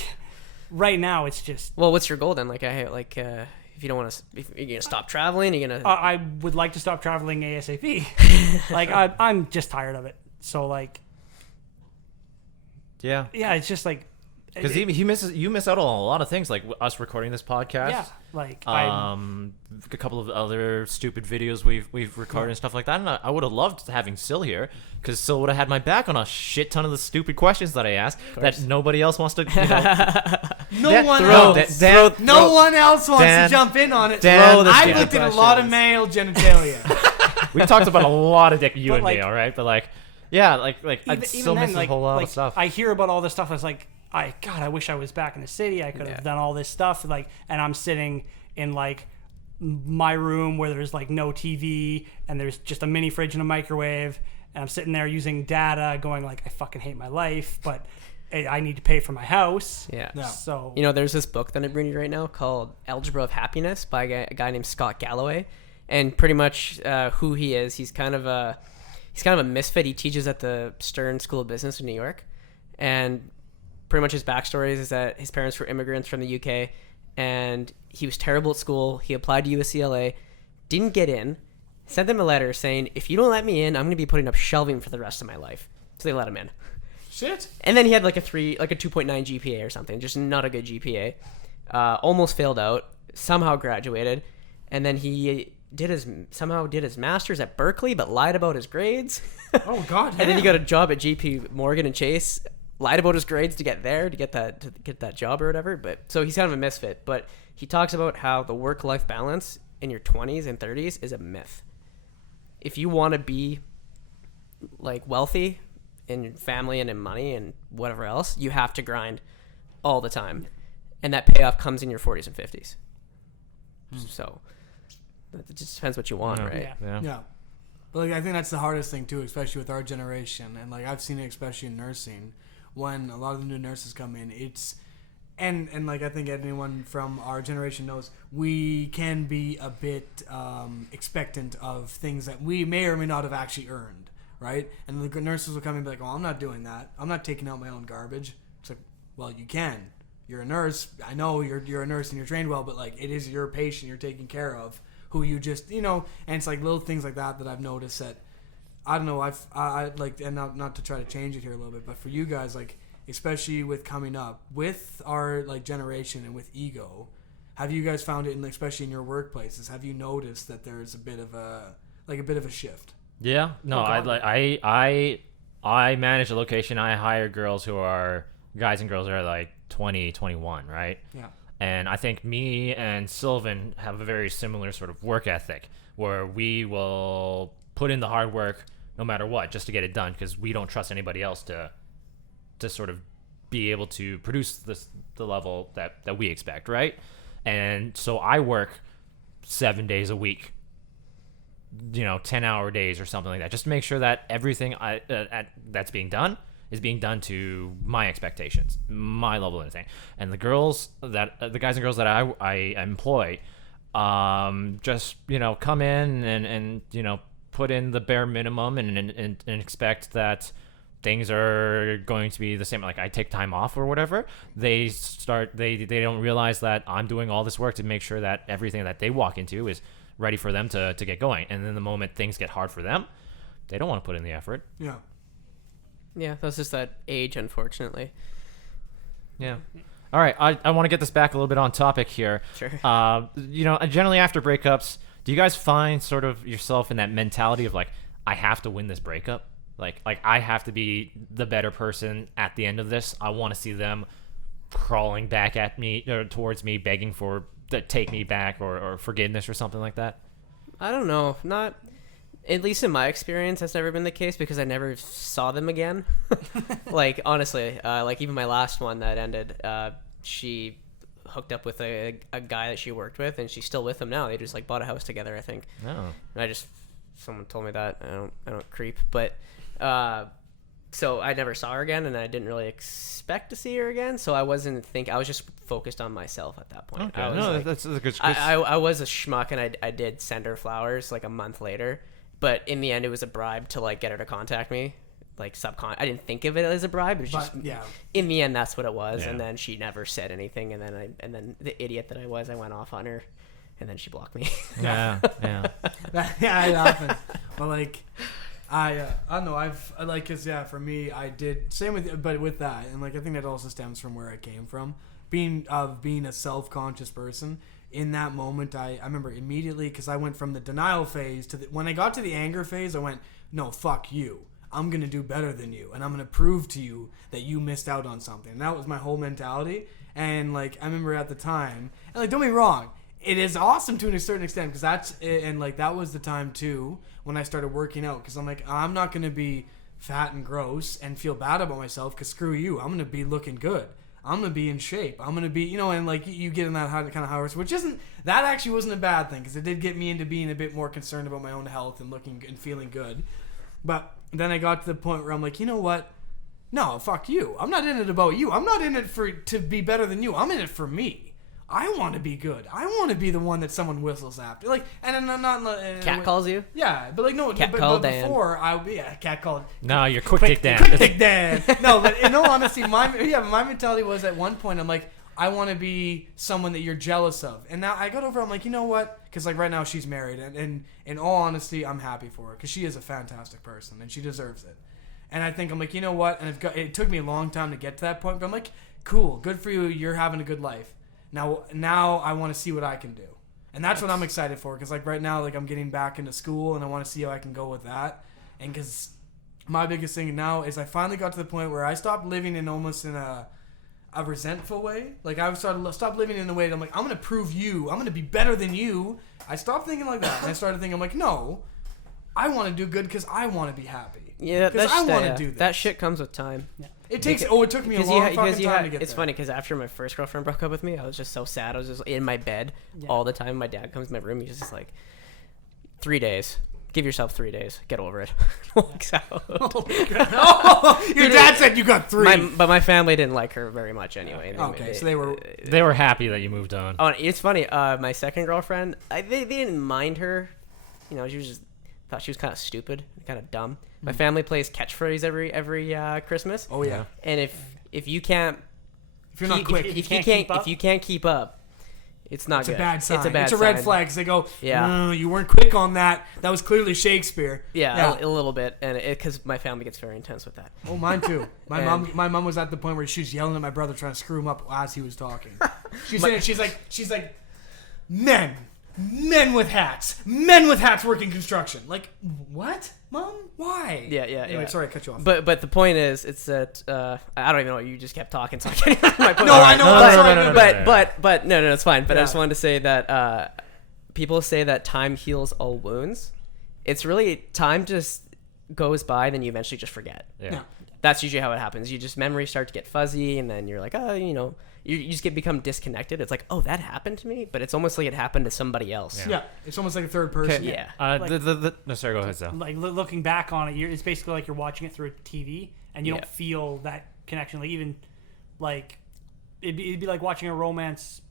right now, it's just Well, what's your goal then? Like if you don't want to, if you're gonna stop traveling, you're gonna. I would like to stop traveling ASAP. Like I'm just tired of it. So like yeah. yeah, it's just like Because you miss out on a lot of things, like us recording this podcast. yeah, like A couple of other stupid videos we've recorded and stuff like that. And I would have loved having Sil here, because Sil would have had my back on a shit ton of the stupid questions that I asked that nobody else wants to. No one else wants Dan- to jump in on it. Dan- I've stupid looked at a lot of questions. male genitalia. We talked about a lot of dick, you But and me, like- all right? But like, Yeah, like I still miss a like, whole lot like, of stuff. I hear about all this stuff. I was like, I wish I was back in the city. I could have done all this stuff. Like, and I'm sitting in like my room where there's like no TV and there's just a mini fridge and a microwave, and I'm sitting there using data, going like, I fucking hate my life, but I need to pay for my house. Yeah. So There's this book that I'm reading right now called Algebra of Happiness by a guy named Scott Galloway, and pretty much who he is, he's kind of a misfit. He teaches at the Stern School of Business in New York, and pretty much his backstory is that his parents were immigrants from the UK, and he was terrible at school. He applied to UCLA, didn't get in, sent them a letter saying, if you don't let me in, I'm going to be putting up shelving for the rest of my life. So they let him in. Shit. And then he had like a 2.9 GPA or something, just not a good GPA. Almost failed out, somehow graduated, and then he somehow did his master's at Berkeley, but lied about his grades. Oh God. And then he got a job at JP Morgan and Chase, lied about his grades to get that job or whatever. But so he's kind of a misfit. But he talks about how the work-life balance in your 20s and 30s is a myth. If you want to be like wealthy in family and in money and whatever else, you have to grind all the time, and that payoff comes in your 40s and 50s. So it just depends what you want, right? Yeah. But like I think that's the hardest thing too, especially with our generation, and like I've seen it especially in nursing, when a lot of the new nurses come in, it's and like I think anyone from our generation knows, we can be a bit expectant of things that we may or may not have actually earned, right? And the nurses will come in and be like, "Oh, I'm not doing that. I'm not taking out my own garbage." It's like, well, you can. You're a nurse. I know you're a nurse and you're trained well, but like it is your patient you're taking care of, who you just, and it's like little things like that I've noticed that, I don't know, I like, and not to try to change it here a little bit, but for you guys, like, especially with coming up, with our, like, generation and with ego, have you guys found it, especially in your workplaces, have you noticed that there's a bit of a shift? Yeah. No, I manage a location. I hire guys and girls who are like 20, 21, right? Yeah. And I think me and Sylvan have a very similar sort of work ethic where we will put in the hard work no matter what just to get it done, because we don't trust anybody else to sort of be able to produce the level that we expect, right? And so I work 7 days a week, 10-hour days or something like that, just to make sure that everything that's being done is being done to my expectations, my level of thing. And the guys and girls that I employ, just come in and put in the bare minimum and expect that things are going to be the same. Like I take time off or whatever, they don't realize that I'm doing all this work to make sure that everything that they walk into is ready for them to get going. And then the moment things get hard for them, they don't want to put in the effort. Yeah. Yeah, that's just that age, unfortunately. Yeah. All right, I want to get this back a little bit on topic here. Sure. Generally after breakups, do you guys find sort of yourself in that mentality of like, I have to win this breakup? Like I have to be the better person at the end of this. I want to see them crawling back at me or towards me, begging for to take me back or forgiveness or something like that. I don't know. Not, at least in my experience, that's never been the case because I never saw them again. Like, honestly, like even my last one that ended, she hooked up with a guy that she worked with, and she's still with him now. They just like bought a house together, I think. Oh. And someone told me that. I don't creep, but so I never saw her again, and I didn't really expect to see her again. So I was just focused on myself at that point. Okay. That's a good. I was a schmuck, and I did send her flowers like a month later. But in the end, it was a bribe to like get her to contact me, like I didn't think of it as a bribe. It was just in the end, that's what it was. Yeah. And then she never said anything. And then the idiot that I was, I went off on her, and then she blocked me. Yeah. Yeah, it happens. But like, I don't know. Cause for me, I did same with, but with that, and like I think that also stems from where I came from, being a self-conscious person. In that moment, I remember immediately, because I went from the denial phase to when I got to the anger phase, I went, no, fuck you. I'm going to do better than you, and I'm going to prove to you that you missed out on something. And that was my whole mentality. And like I remember at the time, and like don't get me wrong, it is awesome to a certain extent, because that was the time too when I started working out, because I'm like, I'm not going to be fat and gross and feel bad about myself because screw you, I'm gonna be looking good. I'm gonna be in shape. I'm gonna be, and like you get in that kind of house, which actually wasn't a bad thing because it did get me into being a bit more concerned about my own health and looking and feeling good. But then I got to the point where I'm like, you know what? No, fuck you. I'm not in it about you. I'm not in it to be better than you. I'm in it for me. I want to be good. I want to be the one that someone whistles after. Like, and I'm not. Cat calls you? Yeah, but like no. Cat but call Dan. before I would be cat called. No, you're quick dick Dan. Quick dick Dan. No, but in all honesty, my mentality was at one point I'm like, I want to be someone that you're jealous of. And now I got over. I'm like, you know what? Because like right now she's married, and in all honesty, I'm happy for her because she is a fantastic person and she deserves it. And I think I'm like, you know what? And it took me a long time to get to that point, but I'm like, cool, good for you. You're having a good life. Now I want to see what I can do. And that's what I'm excited for because like right now, like I'm getting back into school and I want to see how I can go with that. And because my biggest thing now is I finally got to the point where I stopped living in almost in a resentful way. Like I stopped living in a way that I'm like, I'm going to prove you. I'm going to be better than you. I stopped thinking like that. And I started thinking, I'm like, no, I want to do good because I want to be happy. Yeah, because I want to do this. That shit comes with time. Yeah. It took me a long fucking time to get It's there. funny because after my first girlfriend broke up with me, I was just so sad. I was just in my bed all the time. My dad comes to my room. He's just like, 3 days. Give yourself 3 days. Get over it. Walks out. Your dad said you got 3. But my family didn't like her very much anyway. Okay, so They were happy that you moved on. Oh, it's funny. My second girlfriend, they didn't mind her. She was just thought she was kind of stupid, kind of dumb. My family plays catchphrase every Christmas. Oh yeah. And if you can't, if you're not quick, if you can't keep up, it's not it's good. a bad sign. It's a bad It's a red sign. flag. 'Cause they go, Yeah. you weren't quick on that. That was clearly Shakespeare. Yeah. A little bit, and because my family gets very intense with that. Oh, mine too. My mom was at the point where she was yelling at my brother, trying to screw him up as he was talking. She's like, men with hats working construction. Like, what, Mom? Why? Yeah. Anyway, sorry, I cut you off. But the point is, it's that I don't even know. You just kept talking, so I can't even my point. No, I know. But no, it's fine. But Yeah. I just wanted to say that people say that time heals all wounds. It's really time just goes by, then you eventually just forget. Yeah. That's usually how it happens. You just memories start to get fuzzy, and then you're like, you just become disconnected. It's like, oh, that happened to me, but it's almost like it happened to somebody else. Yeah, it's almost like a third person. Yeah. No, sorry, go ahead, Sal. Like looking back on it, it's basically like you're watching it through a TV, and you don't feel that connection. Like even like it'd be like watching a romance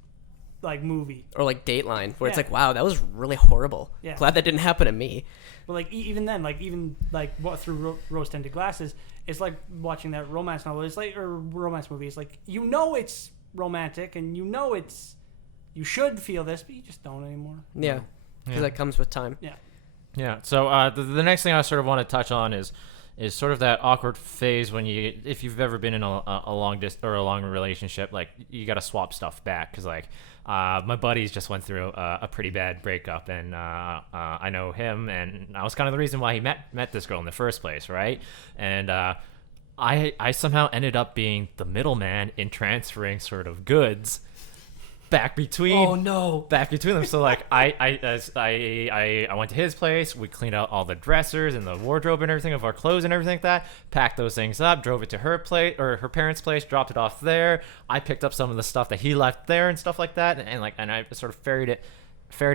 like movie Or like Dateline, where it's Yeah. like, wow, that was really horrible. Yeah. Glad that didn't happen to me. But like even then, what through rose-tinted glasses, it's like watching that romance novel. It's like or romance movie. It's like it's romantic, and you should feel this, but you just don't anymore. Yeah, because that comes with time. Yeah. Yeah. So the next thing I sort of want to touch on is sort of that awkward phase when if you've ever been in a long or a long relationship, like you got to swap stuff back because like my buddies just went through a pretty bad breakup, and I know him, and I was kind of the reason why he met this girl in the first place, right? And I somehow ended up being the middleman in transferring sort of goods back between them. So like I went to his place, we cleaned out all the dressers and the wardrobe and everything of our clothes and everything like that, packed those things up, drove it to her place or her parents' place, dropped it off there. I picked up some of the stuff that he left there and stuff like that, and I sort of ferried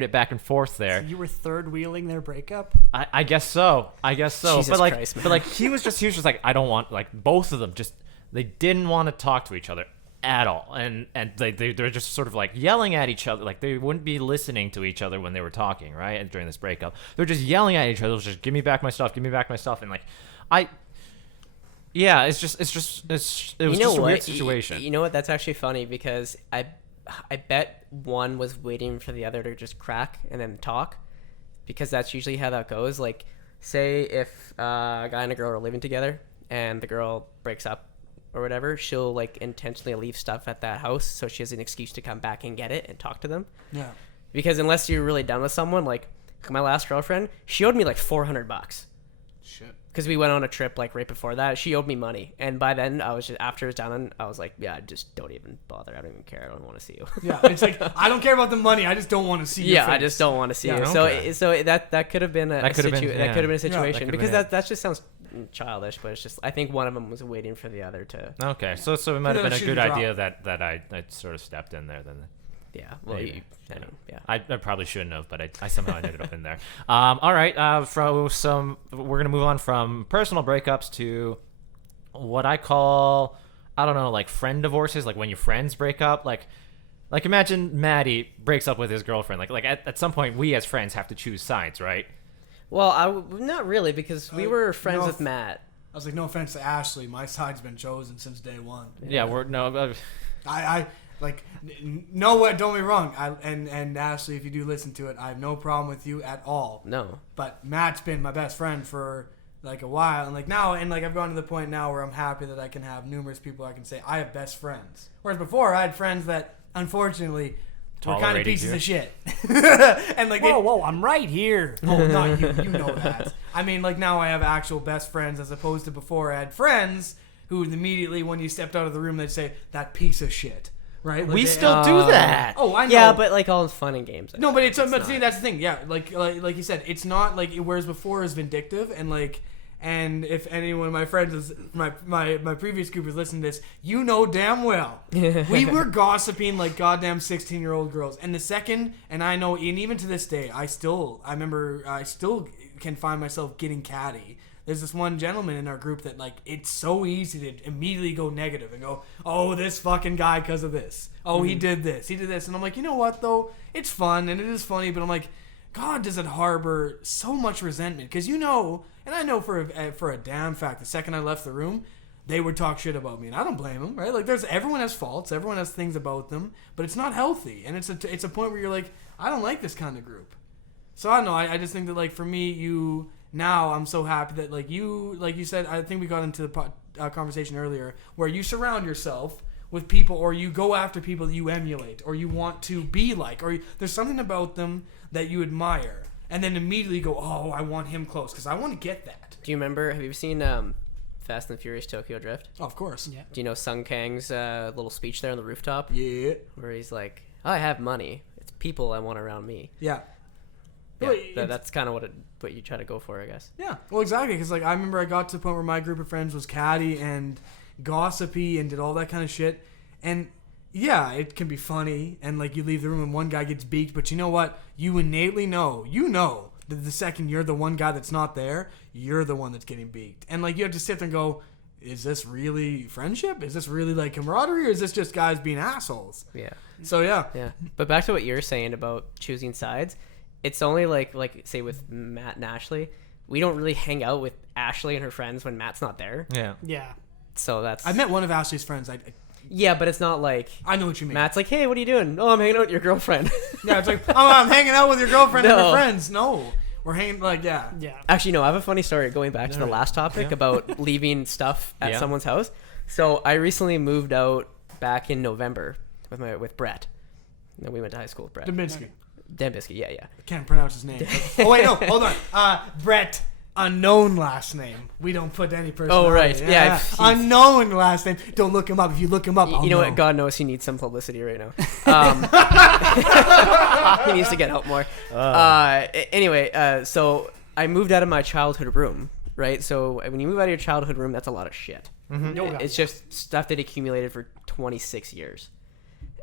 it back and forth there. So you were third wheeling their breakup? I guess so. Jesus but like Christ, man. but like he was just like, I don't want, like, both of them they didn't want to talk to each other at all, and they're just sort of like yelling at each other, like they wouldn't be listening to each other when they were talking, right? And during this breakup, they're just yelling at each other. It was just, give me back my stuff, and like it was just a weird situation. You know what? That's actually funny because I bet one was waiting for the other to just crack and then talk, because that's usually how that goes. Like, say if a guy and a girl are living together and the girl breaks up or whatever, she'll like intentionally leave stuff at that house so she has an excuse to come back and get it and talk to them. Yeah. Because unless you're really done with someone, like my last girlfriend, she owed me like $400. Shit. Because we went on a trip like right before that. She owed me money, and by then I was just, after it was done, I was like, yeah, just don't even bother. I don't even care. I don't want to see you. Yeah, it's like, I don't care about the money. I just don't want to see your Yeah, face. I just don't want to see Yeah, you. okay. So that could have been a situation, because that just sounds childish, but it's just I think one of them was waiting for the other to. Okay, so it might have Yeah, been a shoot good the drop. idea that I sort of stepped in there then. Yeah. Well, Maybe. I mean, yeah. I probably shouldn't have, but I somehow ended up in there. All right, we're gonna move on from personal breakups to what I call, I don't know, like friend divorces, like when your friends break up, like imagine Maddie breaks up with his girlfriend, like at some point we as friends have to choose sides, right? Well, not really, because we were friends no, with Matt. I was like, no offense to Ashley, my side's been chosen since day one. Yeah, we're no. I like no what. Don't be wrong. And Ashley, if you do listen to it, I have no problem with you at all. No. But Matt's been my best friend for like a while, and like now, and like I've gone to the point now where I'm happy that I can have numerous people I can say I have best friends. Whereas before, I had friends that unfortunately were kind of Tolerated pieces you. of shit. And like, Whoa, I'm right here. oh, not you. You know that. I mean, like now I have actual best friends as opposed to before I had friends who immediately, when you stepped out of the room, they'd say that piece of shit. Right? Like We they- still do that. Oh, I know. Yeah, but like all fun and games. No, but but not. see, that's the thing. Yeah, like you said, it's not like whereas before is vindictive and like. And if anyone of my friends is my previous group is listening to this, you know damn well we were gossiping like goddamn 16-year-old girls. And the second, and I know, and even to this day, I still can find myself getting catty. There's this one gentleman in our group that like it's so easy to immediately go negative and go, oh, this fucking guy because of this. Oh, he did this, and I'm like, you know what though? It's fun and it is funny, but I'm like, God, does it harbor so much resentment? Because you know, and I know for a damn fact, the second I left the room, they would talk shit about me, and I don't blame them, right? Like, everyone has faults, everyone has things about them, but it's not healthy, and it's a point where you're like, I don't like this kind of group. So I don't know. I just think that like for me, now I'm so happy that like you said. I think we got into the conversation earlier where you surround yourself with people, or you go after people that you emulate, or you want to be like, or there's something about them that you admire, and then immediately go, oh, I want him close because I want to get that. Do you remember? Have you seen Fast and the Furious Tokyo Drift? Oh, of course. Yeah. Do you know Sung Kang's little speech there on the rooftop? Yeah. Where he's like, I have money. It's people I want around me. Yeah. Yeah, Well, that's kind of what you try to go for, I guess. Yeah. Well, exactly. Because like I remember I got to the point where my group of friends was catty and gossipy and did all that kind of shit, and yeah, it can be funny, and like you leave the room and one guy gets beaked, but you know what? You innately know, that the second you're the one guy that's not there, you're the one that's getting beaked, and like you have to sit there and go, is this really friendship? Is this really like camaraderie, or is this just guys being assholes? Yeah. So yeah. Yeah. But back to what you're saying about choosing sides, it's only like say with Matt and Ashley, we don't really hang out with Ashley and her friends when Matt's not there. Yeah. Yeah. So that's I met one of Ashley's friends. yeah, but it's not like I know what you mean. Matt's like, hey, what are you doing? Oh, I'm hanging out with your girlfriend. Yeah, it's like, oh, I'm hanging out with your girlfriend and No. her friends. No, we're hanging like yeah. Yeah. Actually, no, I have a funny story going back to the last topic Yeah. about leaving stuff at Yeah. someone's house. So I recently moved out back in November with Brett. And we went to high school with Brett. Dembinski. Dembisky, yeah. Can't pronounce his name. Oh wait, no, hold on. Brett, unknown last name. We don't put any personality. Oh, right. Yeah, unknown last name. Don't look him up. If you look him up, I'll You know know. what? God knows he needs some publicity right now. He needs to get help more. Anyway, so I moved out of my childhood room, right? So when you move out of your childhood room, that's a lot of shit. It's just stuff that accumulated for 26 years.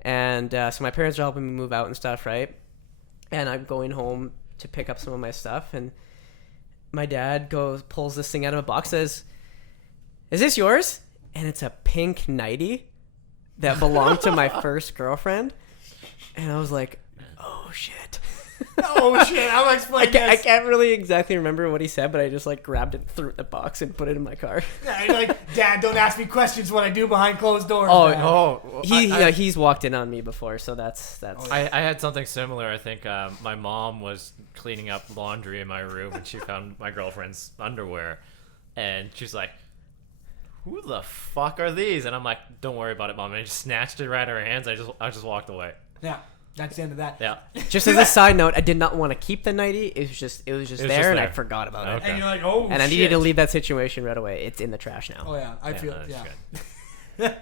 And so my parents are helping me move out and stuff, right? And I'm going home to pick up some of my stuff, and my dad pulls this thing out of a box, says, "Is this yours?" And it's a pink nightie that belonged to my first girlfriend. And I was like, oh shit. Oh shit! I'll explain this. I can't really exactly remember what he said, but I just like grabbed it, threw it in the box, and put it in my car. Yeah, you're like, Dad, don't ask me questions what I do behind closed doors. Dad." He's walked in on me before, so that's. I had something similar. I think my mom was cleaning up laundry in my room and she found my girlfriend's underwear, and she's like, "Who the fuck are these?" And I'm like, "Don't worry about it, Mom." And I just snatched it right out of her hands. I just walked away. Yeah, that's the end of that. Yeah. Just as a side note, I did not want to keep the nightie. It was just there, just and there. I forgot about it. Okay. And you're like, oh, And I shit. needed to leave that situation right away. It's in the trash now. Oh yeah, I feel That's yeah. good.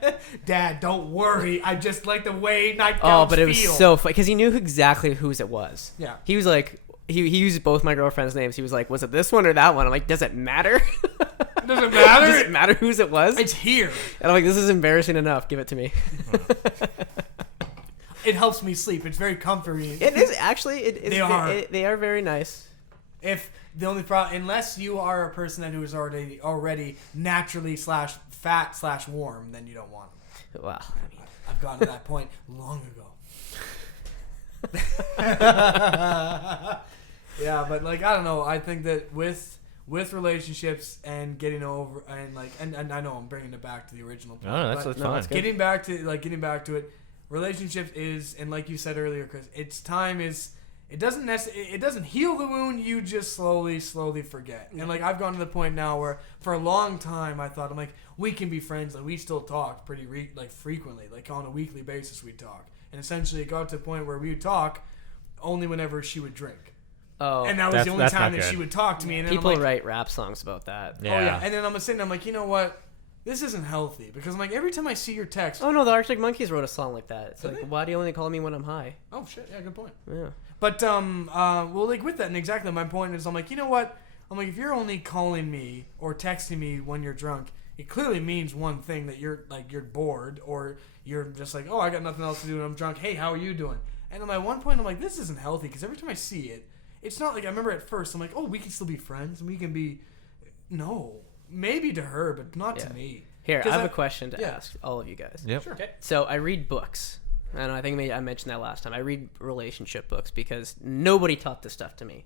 Dad, don't worry. I just like the way nightgowns Oh, but it was feel. so funny because he knew exactly whose it was. Yeah. He was like, he used both my girlfriend's names. He was like, was it this one or that one? I'm like, does it matter? Doesn't matter. Does it matter whose it was? It's here. And I'm like, this is embarrassing enough. Give it to me. It helps me sleep. It's very comforting. It is actually. They are very nice. If the only problem, unless you are a person who is already naturally / warm, then you don't want them. Well, I mean, I've gotten to that point long ago. Yeah, but like I don't know. I think that with relationships and getting over and I know I'm bringing it back to the original point. No, that's fine. that's good. Getting back to it. Relationships is, and like you said earlier, Chris, it doesn't heal the wound. You just slowly forget. And like I've gone to the point now where for a long time I thought I'm like we can be friends. Like we still talk pretty frequently, like on a weekly basis we talk. And essentially it got to the point where we would talk only whenever she would drink. oh, And that was the only time that not she good. would talk to me. And then people I'm like, write rap songs about that. Yeah. oh yeah. And then I'm sitting there, I'm like, you know what? This isn't healthy because I'm like every time I see your text. Oh no, the Arctic Monkeys wrote a song like that. It's Did like, they? why do you only call me when I'm high? Oh shit, yeah, good point. Yeah. But well, like with that, and exactly my point is, I'm like, you know what? I'm like, if you're only calling me or texting me when you're drunk, it clearly means one thing, that you're bored, or you're just like, oh, I got nothing else to do and I'm drunk. Hey, how are you doing? And at one point, I'm like, this isn't healthy because every time I see it, it's not like I remember at first. I'm like, oh, we can still be friends and we can be. No, maybe to her, but not Yeah. to me. Here, 'Cause I have a question to yeah. ask all of you guys. Yep. Sure. Okay. So I read books. And I think I mentioned that last time. I read relationship books because nobody taught this stuff to me.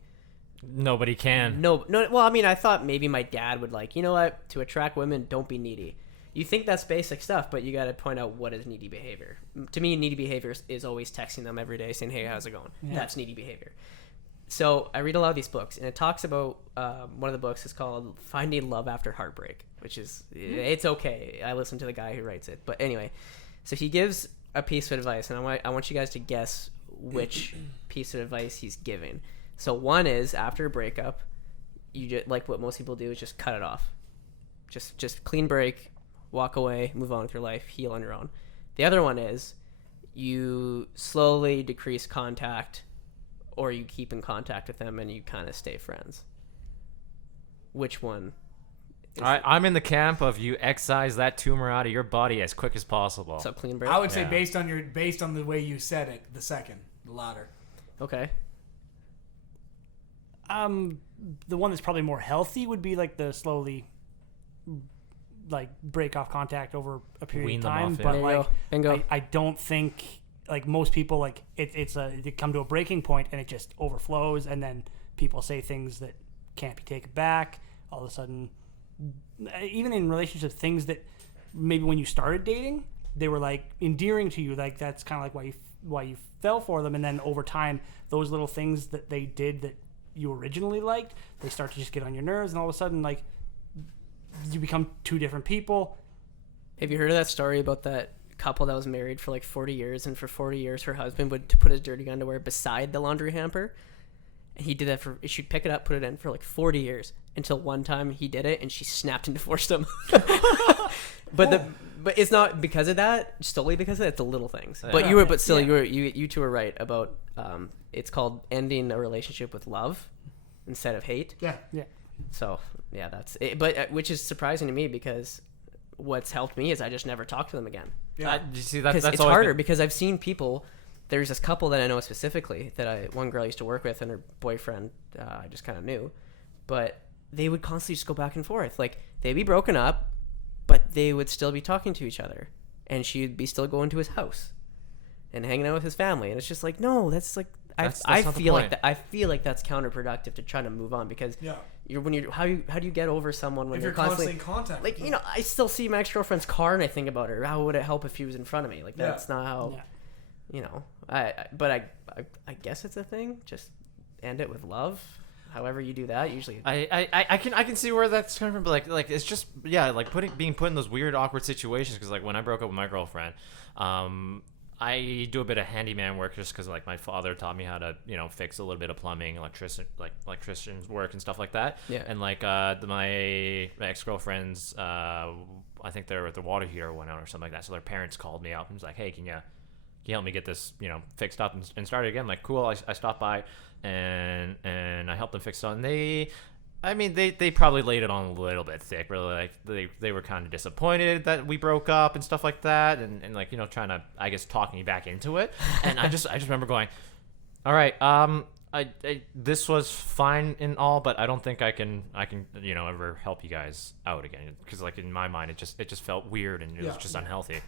Nobody can. No. Well, I mean, I thought maybe my dad would you know what? To attract women, don't be needy. You think that's basic stuff, but you got to point out what is needy behavior. To me, needy behavior is always texting them every day saying, hey, how's it going? Yeah. That's needy behavior. So I read a lot of these books, and it talks about one of the books is called Finding Love After Heartbreak, which is, it's okay. I listen to the guy who writes it. But anyway, so he gives a piece of advice, and I want you guys to guess which piece of advice he's giving. So one is, after a breakup, you just, like what most people do, is just cut it off. Just clean break, walk away, move on with your life, heal on your own. The other one is you slowly decrease contact, or you keep in contact with them and you kind of stay friends. Which one? I'm in the camp of you excise that tumor out of your body as quick as possible. So clean break? I would say Yeah. based on the way you said it, the second, the latter. Okay. The one that's probably more healthy would be like the slowly break off contact over a period Wean of them time. off, yeah. But There you go. Bingo. I don't think most people they come to a breaking point and it just overflows, and then people say things that can't be taken back. All of a sudden, even in relationships, things that maybe when you started dating they were endearing to you, that's kind of why you fell for them, and then over time those little things that they did that you originally liked, they start to just get on your nerves, and all of a sudden you become two different people. Have you heard of that story about that couple that was married for 40 years, and for 40 years her husband would put his dirty underwear beside the laundry hamper? And he did that she'd pick it up, put it in for 40 years, until one time he did it and she snapped and divorced him. But it's not because of that, solely because of that, it's the little things. But you two were right about it's called ending a relationship with love instead of hate. Yeah. Yeah. So yeah, that's it. But which is surprising to me, because what's helped me is I just never talk to them again. Yeah. You see, that's Because it's always harder, been- because I've seen people. There's this couple that I know specifically one girl I used to work with, and her boyfriend I just kind of knew, but they would constantly just go back and forth. They'd be broken up, but they would still be talking to each other, and she'd be still going to his house and hanging out with his family. And it's just no, that's That's I not the feel point. that I feel like that's counterproductive to try to move on, because Yeah. how do you get over someone when If you're you're constantly in contact. with them. I still see my ex-girlfriend's car and I think about her. How would it help if she was in front of me? That's not how. Yeah. I guess it's a thing. Just end it with love. However you do that, usually. I can see where that's coming from, but it's just being put in those weird awkward situations, because when I broke up with my girlfriend, I do a bit of handyman work just because my father taught me how to fix a little bit of plumbing, electrician's work and stuff like that. Yeah. And my ex-girlfriend's I think their water heater went out or something like that, so their parents called me up and was like, hey, can you help me get this fixed up and start it again? I'm like, cool. I stopped by and I helped them fix it, and I mean, they probably laid it on a little bit thick. Really, like they were kind of disappointed that we broke up and stuff like that, and like, you know, trying to, I guess, talk me back into it. And I just remember going, all right, I this was fine and all, but I don't think I can you know, ever help you guys out again, because like in my mind it just felt weird and it was just unhealthy.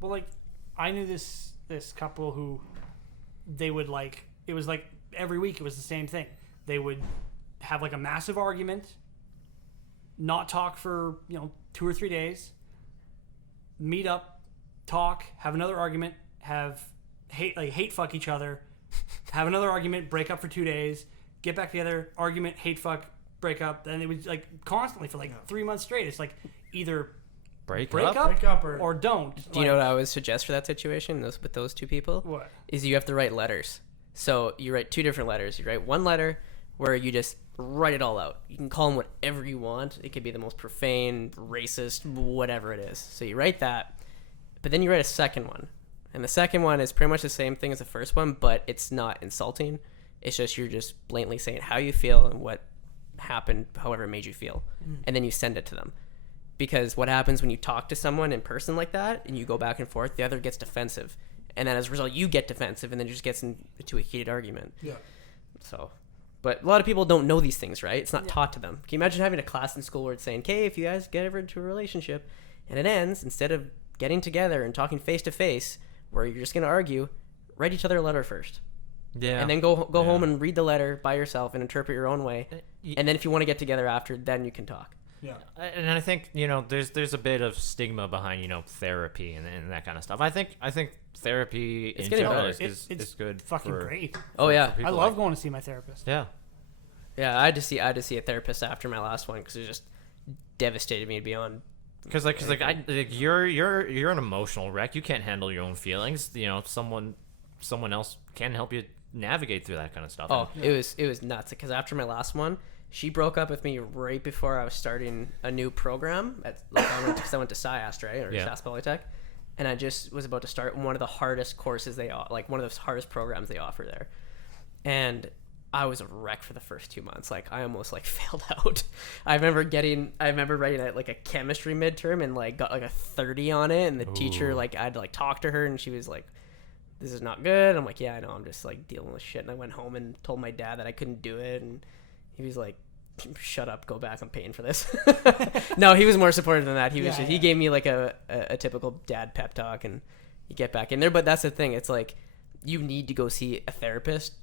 Well, like, I knew this couple who they would, like, it was like every week it was the same thing. They would have like a massive argument, not talk for, you know, 2 or 3 days, meet up, talk, have another argument, have hate fuck each other, have another argument, break up for 2 days, get back together, argument, hate fuck, break up. Then it was like constantly for like 3 months straight. It's like either break up or don't. Do you know what I would suggest for that situation with those two people? What? Is you have to write letters. So you write 2 different letters. You write one letter where you just write it all out. You can call them whatever you want. It could be the most profane, racist, whatever it is. So you write that, but then you write a second one. And the second one is pretty much the same thing as the first one, but it's not insulting. It's just you're just blatantly saying how you feel and what happened, however it made you feel. And then you send it to them. Because what happens when you talk to someone in person like that and you go back and forth, the other gets defensive. And then as a result, you get defensive and then it just gets into a heated argument. Yeah. So, but a lot of people don't know these things, right? It's not taught to them. Can you imagine having a class in school where it's saying, okay, if you guys get ever into a relationship and it ends, instead of getting together and talking face to face where you're just going to argue, write each other a letter first. Yeah. And then go home and read the letter by yourself and interpret your own way. And then if you want to get together after, then you can talk. Yeah. And I think, you know, there's a bit of stigma behind, you know, therapy and that kind of stuff. I think therapy in general is good. Fucking great. Oh yeah, I love going to see my therapist. Yeah. Yeah, I had to see a therapist after my last one because it just devastated me beyond. Because you're an emotional wreck. You can't handle your own feelings. You know, someone else can help you navigate through that kind of stuff. Oh, it was nuts. Because after my last one, she broke up with me right before I was starting a new program. I went to SciAst, right, or SAS Polytech, and I just was about to start one of the hardest courses one of the hardest programs they offer there, and I was a wreck for the first 2 months. Like, I almost like failed out. I remember writing a chemistry midterm and like got like a 30 on it, and the teacher, like, I had to like talk to her and she was like, this is not good. I'm like, yeah, I know, I'm just like dealing with shit. And I went home and told my dad that I couldn't do it, and he was like, shut up, go back, I'm paying for this. No, he was more supportive than that. He gave me like a typical dad pep talk, and you get back in there. But that's the thing, it's like you need to go see a therapist,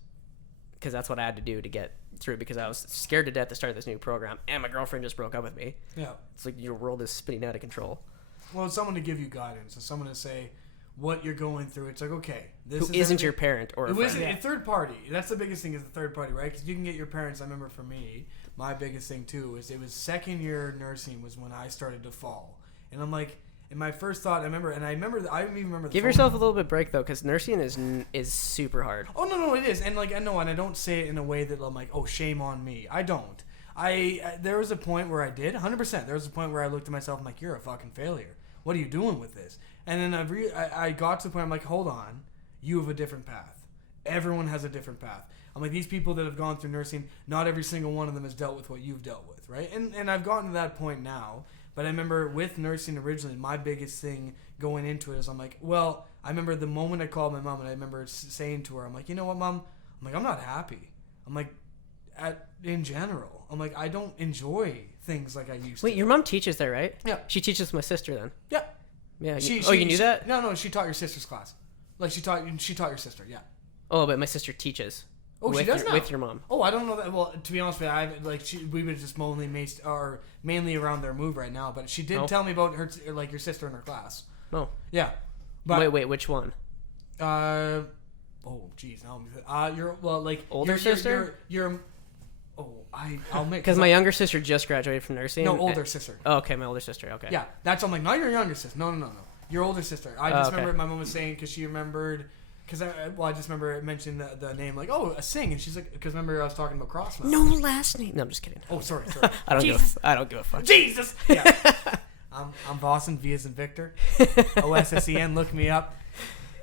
because that's what I had to do to get through, because I was scared to death to start this new program, and my girlfriend just broke up with me. Yeah. It's like your world is spinning out of control. Well, it's someone to give you guidance, and someone to say what you're going through. It's like, okay, this isn't your parent or a friend. Isn't a third party. That's the biggest thing, is the third party, right? Because you can get your parents. I remember for me, my biggest thing too is it was second year nursing was when I started to fall, and I'm like, and my first thought, I even remember. Give yourself a little bit of break though, because nursing is super hard. Oh no, it is, and like I know, and I don't say it in a way that I'm like, oh, shame on me. I don't. There was a point where I did 100%. There was a point where I looked at myself, I'm like, you're a fucking failure. What are you doing with this? And then I got to the point, I'm like, hold on, you have a different path. Everyone has a different path. I'm like, these people that have gone through nursing, not every single one of them has dealt with what you've dealt with, right? And I've gotten to that point now. But I remember with nursing originally, my biggest thing going into it is I'm like, well, I remember the moment I called my mom, and I remember saying to her, I'm like, you know what, Mom? I'm like, I'm not happy. I'm like, in general, I'm like, I don't enjoy things like I used to. Wait, your mom teaches there, right? Yeah. She teaches my sister then? Yeah. Yeah. You knew that? No, she taught your sister's class. Like, she taught your sister, yeah. Oh, but my sister teaches. Oh, she does now? With your mom. Oh, I don't know that. Well, to be honest with you, we were just mainly around their move right now. But she did tell me about her, like your sister in her class. Oh. Yeah. But, wait, which one? Oh, geez. You're older sister. I'll make because my younger sister just graduated from nursing. No, older sister. Oh, okay, my older sister. Okay. Yeah, that's. I'm like, not your younger sister. No. Your older sister. I just remember my mom was saying because she remembered. Because I just remember it mentioned the name, like, oh, a Singh, and she's like, because remember I was talking about Crossmouth. No last name. No, I'm just kidding. Oh, sorry. I don't give a fuck. Jesus. Yeah. I'm Boston, V as in Victor. OSSEN, look me up.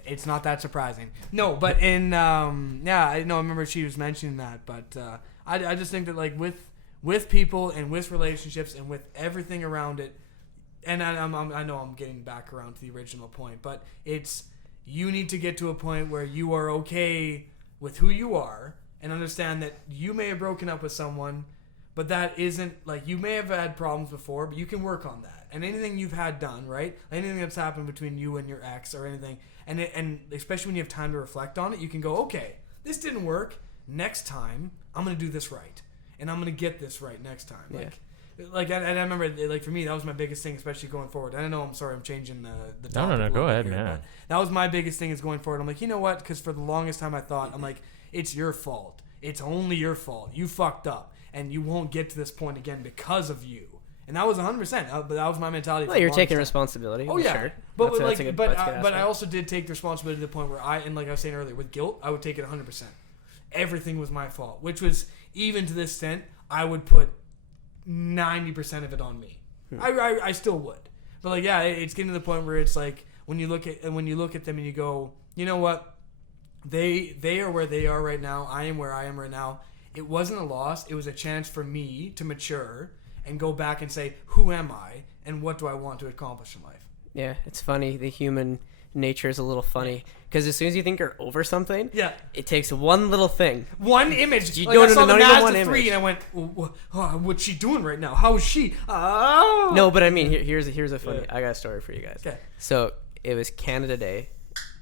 It's not that surprising. No, but I remember she was mentioning that, but I just think that like with people and with relationships and with everything around it. And I know I'm getting back around to the original point, but it's you need to get to a point where you are okay with who you are and understand that you may have broken up with someone, but that isn't like you may have had problems before, but you can work on that. And anything you've had done, right? Anything that's happened between you and your ex or anything, and especially when you have time to reflect on it, you can go, okay, this didn't work. Next time, I'm gonna do this right, and I'm gonna get this right next time. Yeah. Like, and I remember, like for me, that was my biggest thing, especially going forward. And I know, I'm sorry, I'm changing the topic. No, go ahead, here, man. but that was my biggest thing is going forward. I'm like, you know what? Because for the longest time, I thought, I'm like, it's your fault. It's only your fault. You fucked up, and you won't get to this point again because of you. And that was 100%. But that was my mentality. Well, for the you're longest taking time. responsibility. Oh yeah, sure. but That's like, a good- but that's a good but I aspect. also did take the responsibility to the point where and like I was saying earlier, with guilt, I would take it 100%. Everything was my fault, which was even to this extent, I would put 90% of it on me. I still would, but like yeah, it's getting to the point where it's like when you look at them and you go, you know what, they are where they are right now. I am where I am right now. It wasn't a loss. It was a chance for me to mature and go back and say, who am I and what do I want to accomplish in life? Yeah, it's funny. The human nature is a little funny because as soon as you think you're over something, Yeah. it takes one little thing. One image. You Like, don't I saw know the even Mazda one 3 image. and I went, what's she doing right now? How is she? Oh. No, but I mean, here's a funny. Yeah. I got a story for you guys. Okay. So it was Canada Day,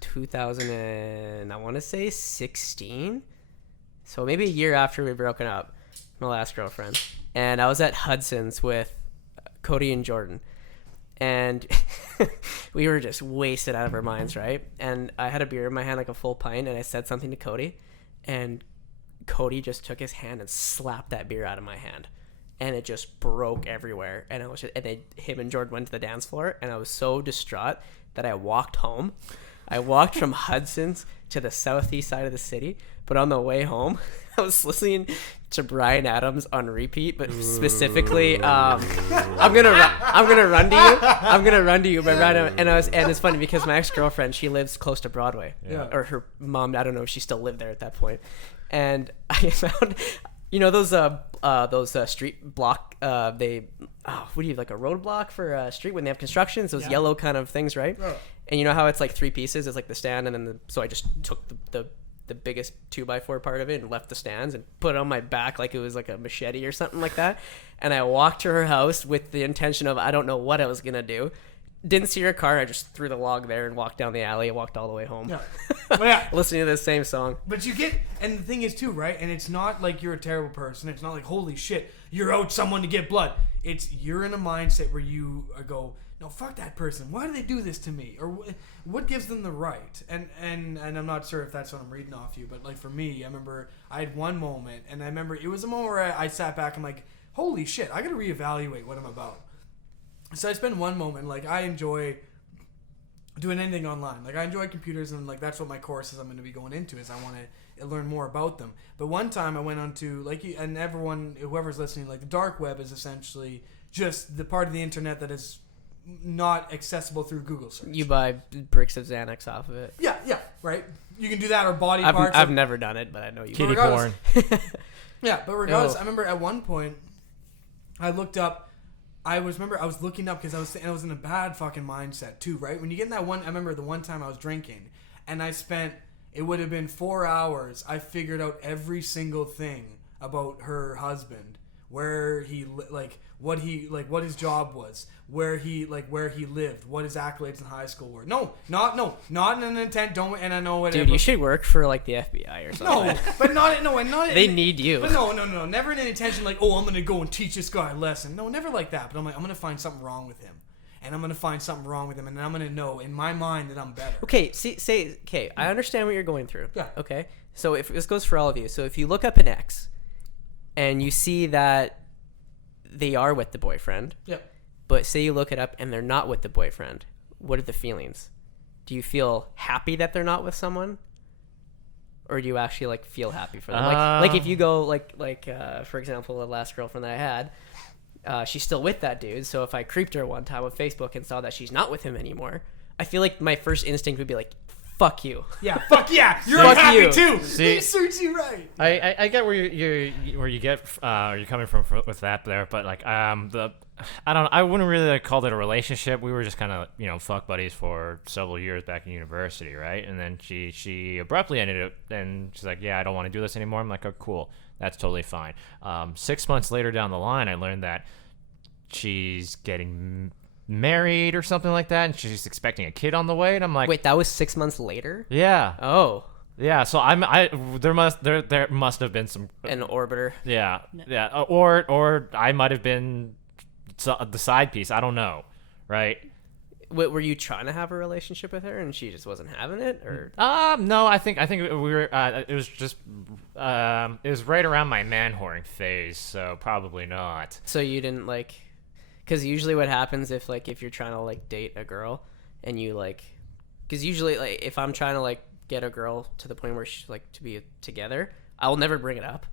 2000 and I want to say 16. So maybe a year after we broken up, my last girlfriend, and I was at Hudson's with Cody and Jordan, and we were just wasted out of our minds, right? And I had a beer in my hand, like a full pint, and I said something to Cody, and Cody just took his hand and slapped that beer out of my hand, and it just broke everywhere. And him and Jordan went to the dance floor, and I was so distraught that I walked home. I walked from Hudson's to the southeast side of the city, but on the way home, I was listening to Bryan Adams on repeat, but specifically, I'm gonna run to you. I'm gonna run to you by Bryan Adams. And it's funny because my ex-girlfriend, she lives close to Broadway, Yeah. or her mom. I don't know if she still lived there at that point. And I found, those street block. What do you like a roadblock for a street when they have constructions? Those Yeah. yellow kind of things, right? Right. And you know how it's like three pieces? It's like the stand and then so I just took the biggest 2x4 part of it and left the stands and put it on my back like it was like a machete or something like that. And I walked to her house with the intention of I don't know what I was going to do. Didn't see her car. I just threw the log there and walked down the alley and walked all the way home. Yeah. Well, yeah. Listening to the same song. But you get, and the thing is too, right? And it's not like you're a terrible person. It's not like, holy shit, you're out someone to get blood. It's you're in a mindset where you go, no, fuck that person. Why do they do this to me? Or what gives them the right? And I'm not sure if that's what I'm reading off you, but like for me, I remember I had one moment, and I remember it was a moment where I sat back and like, holy shit, I got to reevaluate what I'm about. So I spent one moment, like I enjoy doing anything online. Like I enjoy computers, and like that's what my courses I'm going to be going into is I want to learn more about them. But one time I went onto and everyone, whoever's listening, like the dark web is essentially just the part of the internet that is not accessible through Google search. You buy bricks of Xanax off of it. Yeah, right. You can do that or body parts. I've never done it, but I know you. Kitty regardless- porn. Yeah, but regardless, Oh. I remember at one point I looked up. I was looking up because I was in a bad fucking mindset too, right? When you get in that one, I remember the one time I was drinking and I spent, it would have been 4 hours. I figured out every single thing about her husband, where he what his job was, where he lived, what his accolades in high school were. Not in an intent. Don't, and I know whatever. Dude, you should work for like the FBI or something. No, but not They need you. But no, never in an intention like, oh, I'm gonna go and teach this guy a lesson. No, never like that. But I'm like, I'm gonna find something wrong with him, and I'm gonna find something wrong with him, and I'm gonna know in my mind that I'm better. Okay, I understand what you're going through. Yeah. Okay. So if this goes for all of you. So if you look up an ex and you see that they are with the boyfriend, Yeah. but say you look it up and they're not with the boyfriend, what are the feelings? Do you feel happy that they're not with someone? Or do you actually like feel happy for them? Like if you go for example, the last girlfriend that I had, she's still with that dude. So if I creeped her one time on Facebook and saw that she's not with him anymore, I feel like my first instinct would be like, fuck you. Yeah, fuck yeah. You're Fuck unhappy you. too. See- He suits you right. I get where you're coming from with that there, but like I wouldn't really like call it a relationship. We were just kind of fuck buddies for several years back in university, right? And then she abruptly ended up, and she's like, yeah, I don't want to do this anymore. I'm like, oh, cool, that's totally fine. 6 months later down the line, I learned that she's getting married or something like that, and she's expecting a kid on the way, and I'm like, Wait, that was 6 months later? yeah. Oh, Yeah, so there must have been some an orbiter. yeah, or I might have been the side piece. I don't know, right? Wait, were you trying to have a relationship with her and she just wasn't having it, or? No, I think we were. It was just it was right around my man whoring phase, so probably not. So you didn't like, because usually what happens if you're trying to like date a girl and you like, because usually like if I'm trying to like get a girl to the point where she's like to be together, I'll never bring it up.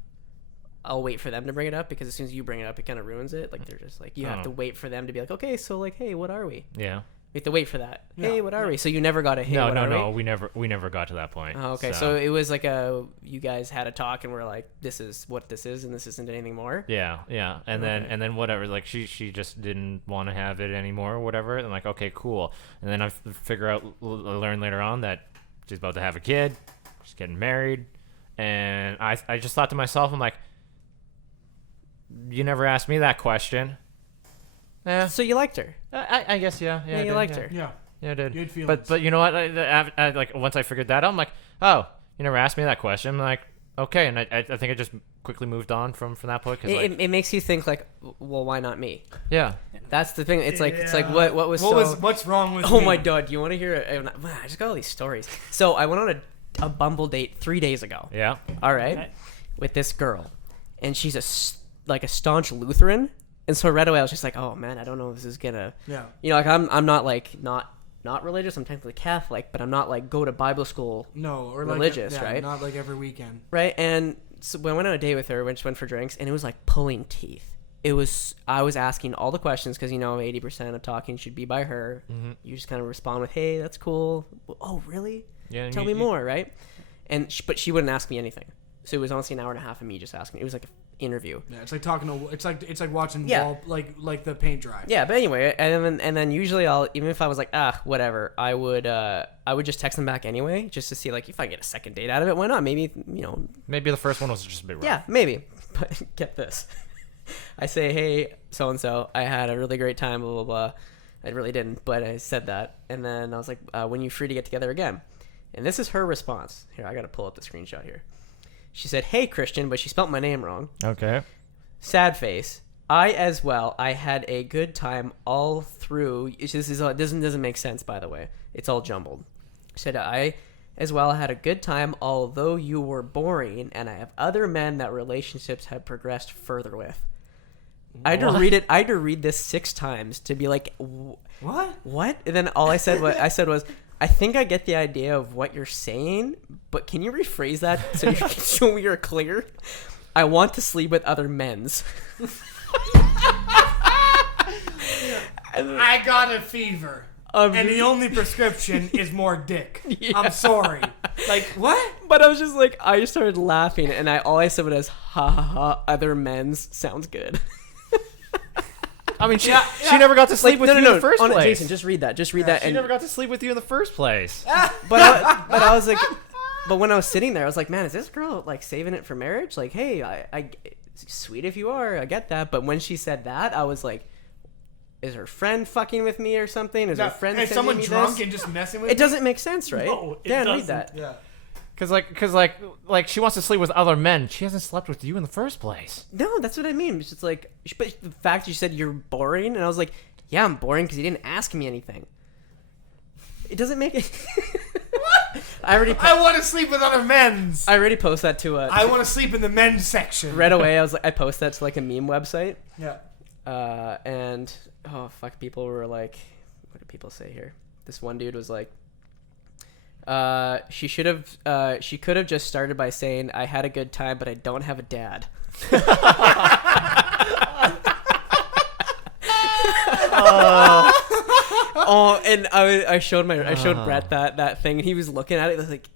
I'll wait for them to bring it up, because as soon as you bring it up, it kind of ruins it. Like they're just like, you have to wait for them to be like, okay, so like, hey, what are we? Yeah. We have to wait for that. Hey, what are we? So you never got a hey, No, what are no, we? we never got to that point. Oh, okay, so it was like you guys had a talk and we're like, this is what this is, and this isn't anything more. Yeah, and then whatever. Like she just didn't want to have it anymore or whatever. And I'm like, okay, cool. And then I learn later on that she's about to have a kid. She's getting married, and I just thought to myself, I'm like, you never asked me that question. Yeah. So you liked her. I guess, yeah. Yeah, I you did, liked yeah. her. Yeah. Yeah, I did. You had feelings. But you know what? I like once I figured that out, I'm like, oh, you never asked me that question. I'm like, okay, and I think I just quickly moved on from that point. Cause It makes you think like, well, why not me? yeah. That's the thing. It's like What's wrong with Oh me? my god, you want to hear it? I just got all these stories. So I went on a Bumble date 3 days ago. Yeah. All right, Okay. with this girl, and she's a staunch Lutheran, and so right away I was just like, oh man, I don't know if this is gonna. Yeah. Like I'm not like not religious. I'm technically Catholic, but I'm not like go to Bible school. No, or religious, like, yeah, right? Not like every weekend. Right, and so when I went on a date with her, when she went for drinks, and it was like pulling teeth. I was asking all the questions because 80% of talking should be by her. Mm-hmm. You just kind of respond with, "Hey, that's cool." Oh, really? Yeah. Tell me more, right? And but she wouldn't ask me anything. So it was honestly an hour and a half of me just asking. It was like an interview. Yeah, it's like talking to. It's like watching Yeah. wall, like the paint dry. Yeah, but anyway, and then usually even if I was like whatever, I would just text them back anyway, just to see like if I get a second date out of it. Why not? Maybe Maybe the first one was just a bit rough. Yeah, maybe. But get this. I say, hey, so-and-so, I had a really great time, blah, blah, blah. I really didn't, but I said that. And then I was like, when you free to get together again? And this is her response. Here, I got to pull up the screenshot here. She said, hey, Christian, but she spelt my name wrong. Okay. Sad face. I as well. I had a good time all through. This doesn't make sense, by the way. It's all jumbled. She said, I as well had a good time, although you were boring, and I have other men that relationships have progressed further with. I had to read it. I had to read this 6 times to be like, what? And then all I said was, I think I get the idea of what you're saying, but can you rephrase that so we are clear? I want to sleep with other men's. I got a fever. And the only prescription is more dick. Yeah. I'm sorry. Like, what? But I was just like, I just started laughing, and all I said was, ha ha ha, other men's sounds good. I mean, she never got to sleep with you in the first place. Jason, just read that. Just read that. She never got to sleep with you in the first place. But I was like, but when I was sitting there, I was like, man, is this girl like saving it for marriage? Like, hey, I sweet if you are, I get that. But when she said that, I was like, is her friend fucking with me or something? Is her friend is sending someone me drunk this? and just messing with It doesn't make sense, right? No, it Dan, read doesn't. that. Yeah. Cause like she wants to sleep with other men. She hasn't slept with you in the first place. No, that's what I mean. It's just like, but the fact you said you're boring, and I was like, yeah, I'm boring because you didn't ask me anything. It doesn't make it. What? I want to sleep with other men's. I already posted that to I want to sleep in the men's section. right away. I posted that to like a meme website. Yeah. And oh fuck, people were like, what did people say here? This one dude was like, she could have just started by saying, I had a good time, but I don't have a dad. Oh, and I showed Brett that thing, and he was looking at it like,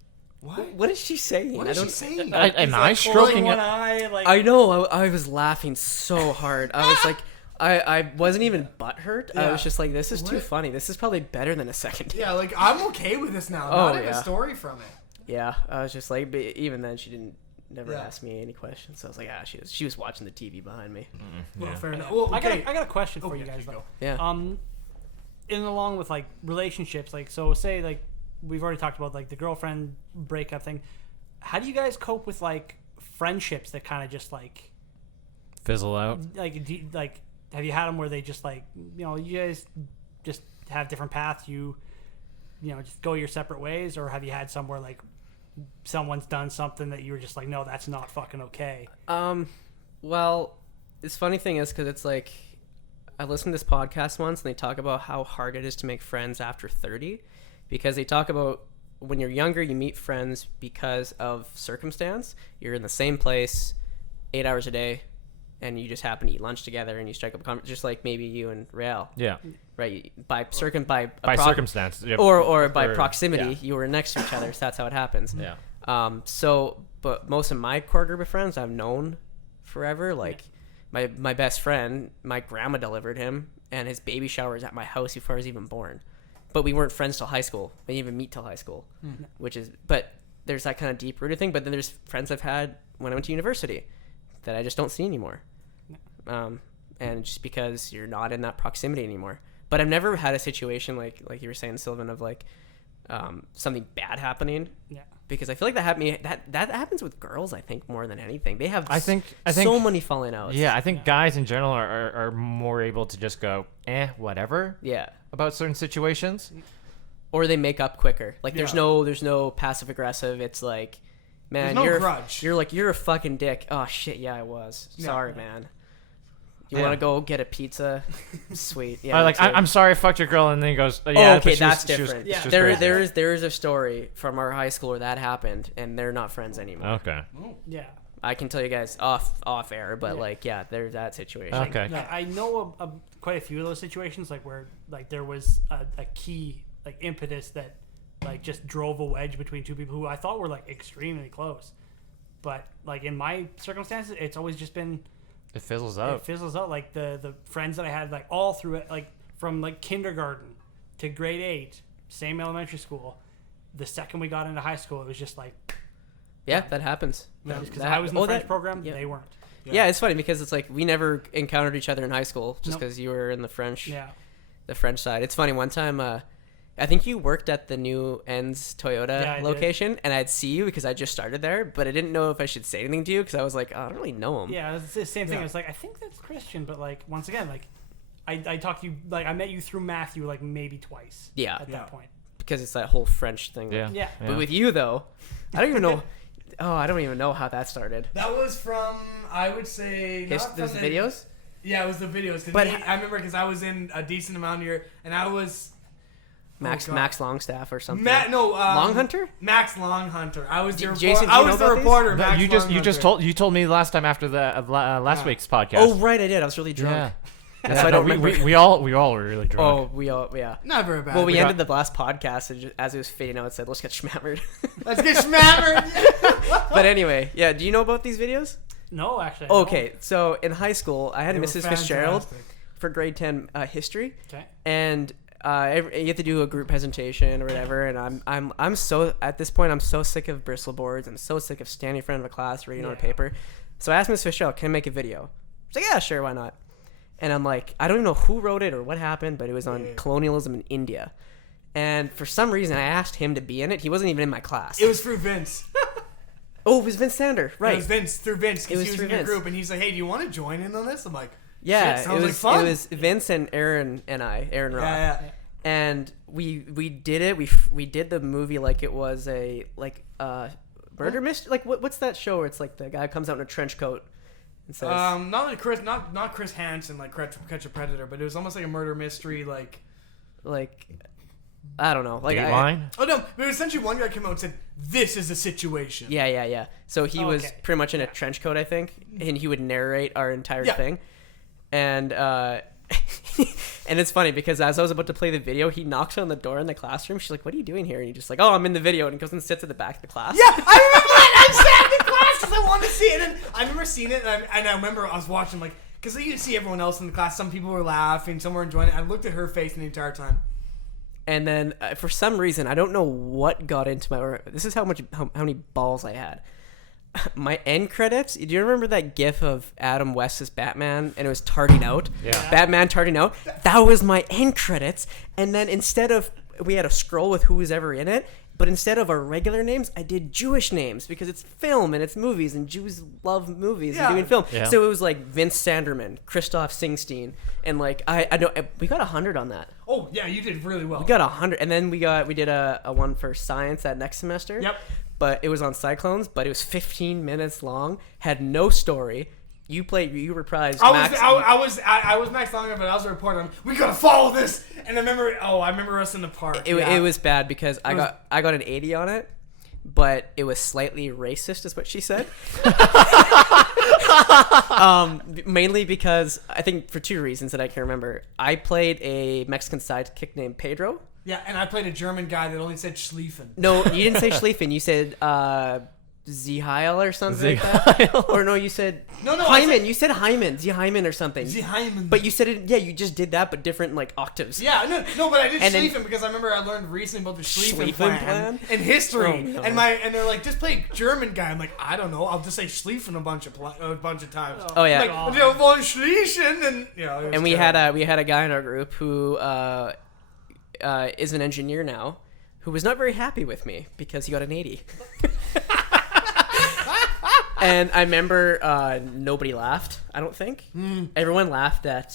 what is she saying? What is she saying? Am I like, stroking one it? eye, like, I know. I was laughing so hard. I was like, I wasn't even butthurt. I Yeah. was just like, this is too What? funny. This is probably better than a second date. Yeah, like I'm okay with this now. Oh, Not even yeah. a story from it. Yeah, I was just like, but even then, she never Yeah. asked me any questions. So I was like, she was watching the TV behind me. Well, Yeah. fair enough. Well, okay. I got a question for Oh, you yeah, guys you though. Yeah. In along with like relationships, like so say like we've already talked about like the girlfriend breakup thing. How do you guys cope with like friendships that kind of just like Fizzle out. like have you had them where they just like, you know, you guys just have different paths, you know, just go your separate ways, or have you had somewhere like someone's done something that you were just like, no, that's not fucking okay? Well, this funny thing is because it's like I listened to this podcast once and they talk about how hard it is to make friends after 30, because they talk about when you're younger you meet friends because of circumstance. You're in the same place 8 hours a day and you just happen to eat lunch together and you strike up a conversation, just like maybe you and Real, Yeah. right? By circumstance. Yeah. or by Or- proximity, yeah. you were next to each other, so that's how it happens. Yeah. But most of my core group of friends I've known forever. Like my best friend, my grandma delivered him, and his baby shower was at my house before I was even born. But we weren't friends till high school. We didn't even meet till high school, but there's that kind of deep rooted thing. But then there's friends I've had when I went to university that I just don't see anymore. And just because you're not in that proximity anymore. But I've never had a situation like you were saying, Sylvan, of like something bad happening. Yeah. Because I feel like that happens with girls, I think, more than anything. They have I think so many falling outs. Yeah, I think guys in general are more able to just go, whatever Yeah. about certain situations. Or they make up quicker. Like there's Yeah. no passive aggressive. It's like, man, There's no you're grudge. you're a fucking dick. Oh shit, yeah, I was. Yeah. Sorry, man. You Yeah. want to go get a pizza? Sweet. Yeah. Or like, me too. I'm sorry I fucked your girl, and then he goes, yeah, okay, but she was- that's she was- different. she was There crazy. is a story from our high school where that happened, and they're not friends anymore. Okay. Yeah. I can tell you guys off air, but like, yeah, there's that situation. Okay. Yeah, I know of quite a few of those situations, like where like there was a key like impetus that like just drove a wedge between two people who I thought were like extremely close, but like in my circumstances, it's always just been It fizzles it out. fizzles out. Like the friends that I had like all through it, like from like kindergarten to grade 8, same elementary school. The second we got into high school, it was just like Yeah, that happens. because I was in the French program, yeah. they weren't. Yeah, it's funny because it's like we never encountered each other in high school just Nope. because you were in the French, Yeah. the French side. It's funny. One time, I think you worked at the new Ends Toyota Yeah, I did. location, and I'd see you because I just started there, but I didn't know if I should say anything to you because I was like, oh, I don't really know him. Yeah, it's the same thing. Yeah. It's like I think that's Christian, but like once again, like I talked to you, like I met you through Matthew like maybe twice. Yeah. At Yeah. that point. Because it's that whole French thing. Yeah. Yeah. But with you though, I don't even know. Oh, I don't even know how that started. That was from, I would say, not There's from videos. Yeah, it was the videos. 'Cause But I remember because I was in a decent amount here, and I was Max God. Max Longstaff or something. Long Hunter? Max Longhunter. I was the Jason, do I you was know the about these? reporter. No, Max you just Longhunter. told me last time after the last Yeah. week's podcast. Oh right, I did. I was really drunk. Yeah. That's why I don't remember. we all were really drunk. Oh, we all yeah. Never a bad. Well, we We ended got- the last podcast and as it was fading out, it said, "Let's get schmammered." Let's get smammered. But anyway, yeah. Do you know about these videos? No, actually. I don't. Okay, so in high school, I had They were Mrs. Fitzgerald fantastic. for grade 10 history, Okay. and you have to do a group presentation or whatever. And I'm so at this point I'm so sick of bristle boards. I'm so sick of standing in front of a class reading on a Yeah. paper. So I asked Miss Fitzgerald, "Can I make a video?" She's like, "Yeah, sure, why not?" And I'm like, I don't even know who wrote it or what happened, but it was on colonialism in India. And for some reason, I asked him to be in it. He wasn't even in my class. It was through Vince. Oh, it was Vince Sander, right? It was Vince through Vince It because was he was through in your Vince. group, and he's like, "Hey, do you want to join in on this?" I'm like, Yeah, Shit, it sounds was like fun. it was Vince and Aaron and Aaron Rock. Yeah, And we did it. We did the movie like it was a murder mystery. Like what's that show where it's like the guy comes out in a trench coat and says, Not like Chris, not Chris Hansen like Catch a Predator, but it was almost like a murder mystery. Like, I don't know, like Dateline? oh no, but essentially one guy came out and said, "This is the situation." Yeah. So he was Okay. pretty much in a trench coat, I think, and he would narrate our entire Yeah. thing. And And it's funny because as I was about to play the video, he knocks on the door in the classroom. She's like, "What are you doing here?" And he's just like, "Oh, I'm in the video." And he goes and sits at the back of the class. Yeah, I remember that. I sat in the class because I wanted to see it. And then I remember seeing it, and I remember I was watching, like, because you see everyone else in the class. Some people were laughing, some were enjoying it. I looked at her face the entire time. And then for some reason, I don't know what got into my. This is how many balls I had. My end credits. Do you remember that GIF of Adam West's Batman and it was tarting out? Yeah. Batman tarting out. That was my end credits. And then instead of we had a scroll with who was ever in it, but instead of our regular names, I did Jewish names because it's film and it's movies and Jews love movies and doing film. Yeah. So it was like Vince Sanderman, Christoph Singstein, and like I know we got 100 on that. Oh yeah, you did really well. We got 100, and then we did a one for science that next semester. Yep. But it was on cyclones, but it was 15 minutes long, had no story. You reprised Max. I was Max Longer, but I was a reporter. We gotta follow this. And I remember us in the park. It was bad because I got an 80 on it, but it was slightly racist, is what she said. Mainly because I think for two reasons that I can remember. I played a Mexican sidekick named Pedro. Yeah, and I played a German guy that only said Schlieffen. No, you didn't say Schlieffen. You said Zeheil or something like that. Or no, you said Hyman. You said Hyman. Zehyman or something. Zehyman. But you said it. Yeah, you just did that, but different like octaves. Yeah, no, but I did And then- Schlieffen because I remember I learned recently about the Schlieffen Schlieffen plan plan? in history. Oh, no. And they're like, just play German guy. I'm like, I don't know. I'll just say Schlieffen a bunch of times. Oh yeah. Like, you know, von Schlieffen, and you know. And we had a guy in our group who is an engineer now, who was not very happy with me because he got an 80. And I remember nobody laughed. I don't think everyone laughed at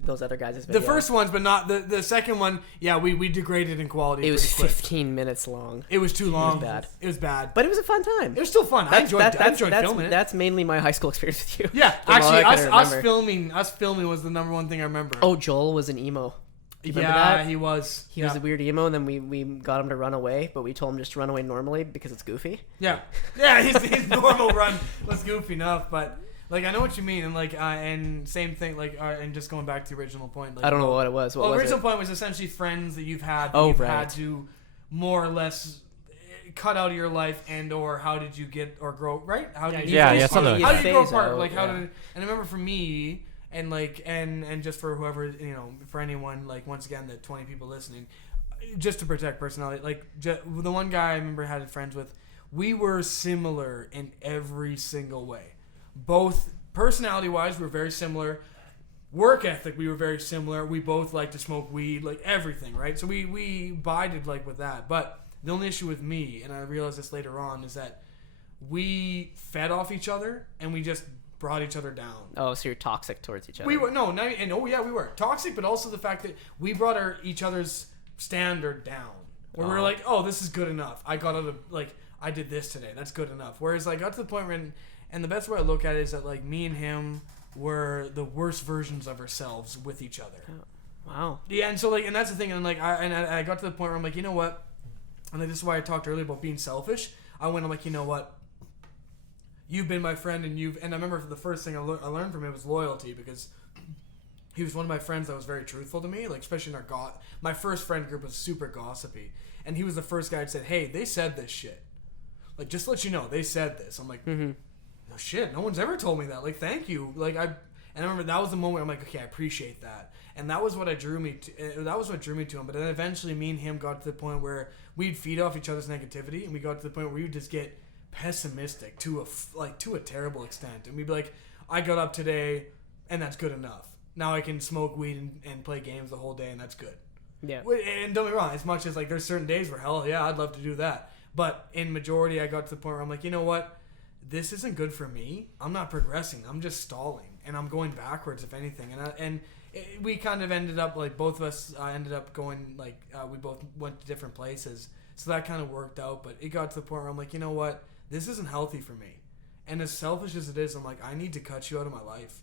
those other guys' video. the first ones, but not the second one. Yeah, we degraded in quality. It was pretty quick. 15 minutes long. It was too long. bad. It was bad. But it was a fun time. It was still fun. I enjoyed filming it. That's mainly my high school experience with you. Yeah, From all I actually, can us remember. filming was the number one thing I remember. Oh, Joel was an emo. Do you remember yeah, that? he was. He was a weird emo, and then we got him to run away, but we told him just to run away normally because it's goofy. Yeah, his normal run was goofy enough, but like I know what you mean, and like and same thing, like and just going back to the original point. Like, I don't know what it was. What the was original it? point was essentially friends that you've had. Right. To more or less cut out of your life, and or how did you get or grow? Right? How did you? something like How that. did you grow Phase apart? out, Like how yeah. did? And I remember for me. And like and just for whoever, you know, for anyone, like once again, the 20 people listening, just to protect personality, like the one guy I remember had friends with, we were similar in every single way. Both personality wise, we were very similar. Work ethic, we were very similar. We both liked to smoke weed, like everything, right? So we bided like with that. But the only issue with me, and I realized this later on, is that we fed off each other and we just brought each other down. Oh, so you're toxic towards each other. We were we were toxic, but also the fact that we brought each other's standard down. Where we were like, oh, this is good enough. I got out of I did this today. That's good enough. Whereas I got to the point where, and the best way I look at it is that like me and him were the worst versions of ourselves with each other. Wow. Yeah, and so like, and that's the thing, and like, I got to the point where I'm like, you know what? And like, this is why I talked earlier about being selfish. I'm like, you know what? You've been my friend, and I remember the first thing I learned from him was loyalty, because he was one of my friends that was very truthful to me, like especially in my first friend group was super gossipy, and he was the first guy that said, hey, they said this shit, like just to let you know, they said this. I'm like, no shit, no one's ever told me that, like thank you, like I remember that was the moment where I'm like, okay, I appreciate that, and that was what drew me to him. But then eventually me and him got to the point where we'd feed off each other's negativity, and we got to the point where we would just get pessimistic to a terrible extent, and we'd be like, I got up today and that's good enough. Now I can smoke weed and play games the whole day, and that's good. Yeah. And don't get me wrong, as much as like there's certain days where hell yeah, I'd love to do that, but in majority I got to the point where I'm like, you know what, this isn't good for me. I'm not progressing. I'm just stalling, and I'm going backwards if anything. We kind of ended up like both of us ended up going like we both went to different places, so that kind of worked out. But it got to the point where I'm like, you know what, this isn't healthy for me. And as selfish as it is, I'm like, I need to cut you out of my life.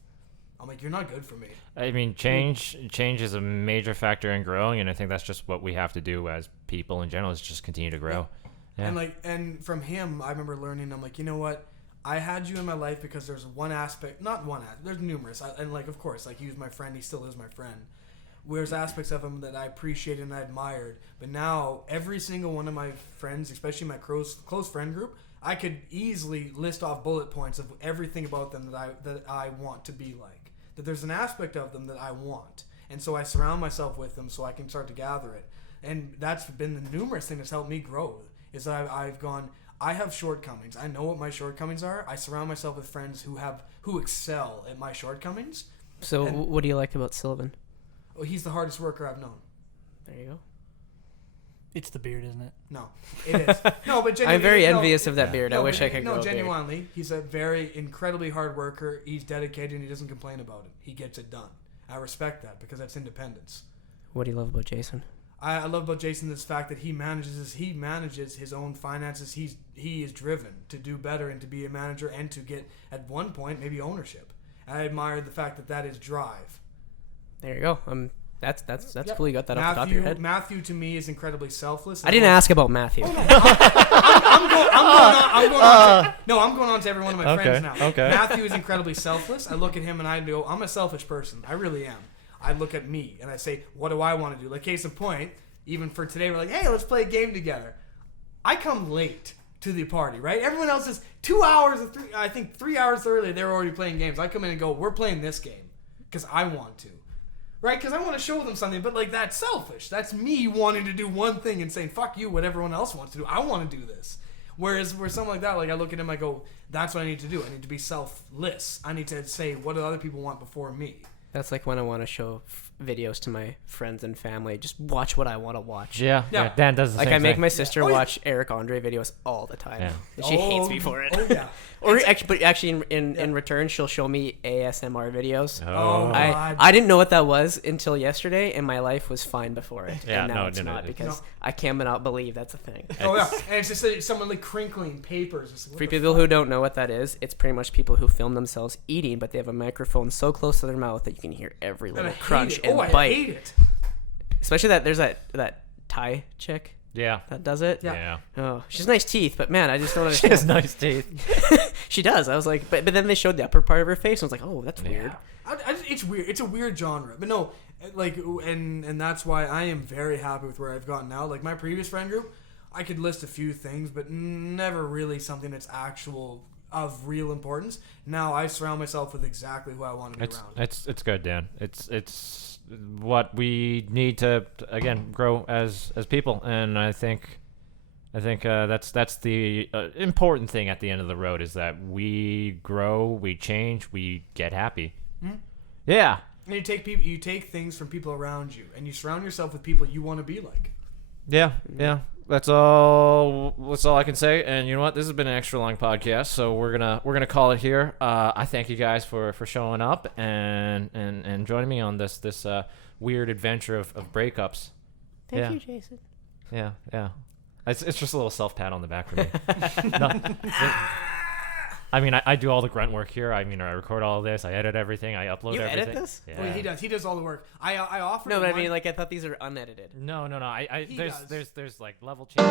I'm like, you're not good for me. I mean, change is a major factor in growing, and I think that's just what we have to do as people in general, is just continue to grow. Yeah. And from him, I remember learning, I'm like, you know what? I had you in my life because there's one aspect, not one aspect, there's numerous. And like, of course, like he was my friend, he still is my friend. there's aspects of him that I appreciated and I admired. But now every single one of my friends, especially my close friend group, I could easily list off bullet points of everything about them that I want to be like. That there's an aspect of them that I want, and so I surround myself with them so I can start to gather it. And that's been the numerous thing that's helped me grow. Is that I've gone. I have shortcomings. I know what my shortcomings are. I surround myself with friends who excel at my shortcomings. So what do you like about Sylvan? Well, he's the hardest worker I've known. There you go. It's the beard, isn't it? No, it is. No, but I'm very envious of that beard. I wish I could grow a beard. Genuinely, he's a very incredibly hard worker. He's dedicated and he doesn't complain about it. He gets it done. I respect that because that's independence. What do you love about Jason? I love about Jason this fact that he manages his own finances. He is driven to do better and to be a manager and to get at one point maybe ownership. I admire the fact that is drive. There you go. That's Yep. cool. You got that off the top of your head. Matthew to me is incredibly selfless. I didn't ask about Matthew. I'm going on to every one of my friends now. Okay. Matthew is incredibly selfless. I look at him and I go, I'm a selfish person. I really am. I look at me and I say, what do I want to do? Like, case in point, even for today, we're like, hey, let's play a game together. I come late to the party, right? Everyone else is 2 hours, 3 hours earlier, they're already playing games. I come in and go, we're playing this game because I want to. Right? Because I want to show them something, but like that's selfish. That's me wanting to do one thing and saying, fuck you, what everyone else wants to do. I want to do this. Whereas for something like that, like I look at him, I go, that's what I need to do. I need to be selfless. I need to say, what do other people want before me? That's like when I want to show videos to my friends and family. Just watch what I want to watch. Yeah. Dan does the Like same I make thing. my sister Oh, yeah. watch Eric Andre videos all the time. Yeah. And she hates me for it. Oh, yeah. But actually in return, she'll show me ASMR videos. Oh, God. I didn't know what that was until yesterday, and my life was fine before it. Yeah, and now no, it's no, not no. because I cannot believe that's a thing. Oh, yeah. And it's just someone like crinkling papers. It's like, what For the people who don't know what that is, it's pretty much people who film themselves eating, but they have a microphone so close to their mouth that you can hear every And I little hate crunch it. and I bite. hate it. Especially there's that Thai chick Yeah. that does it. Yeah. Oh, she has nice teeth, but man, I just don't She understand. has nice teeth. She does. I was like, but then they showed the upper part of her face, and I was like, oh, that's weird. It's weird. It's a weird genre, but no, like, and that's why I am very happy with where I've gotten now. Like my previous friend group, I could list a few things, but never really something that's of real importance. Now I surround myself with exactly who I want to be around. It's good, Dan. It's what we need to again grow as people, and I think that's the important thing at the end of the road is that we grow, we change, we get happy. Hmm? Yeah. And you take things from people around you, and you surround yourself with people you want to be like. Yeah. That's all I can say. And you know what? This has been an extra long podcast, so we're gonna call it here. I thank you guys for showing up and joining me on this weird adventure of breakups. Thank you, Jason. Yeah. It's just a little self pat on the back for me. I mean, I do all the grunt work here. I mean, I record all of this. I edit everything. I upload You everything. edit this? Yeah. Well, he does. He does all the work. I offer. No, but I one- mean, like, I thought these are unedited. No. He There's like level changes.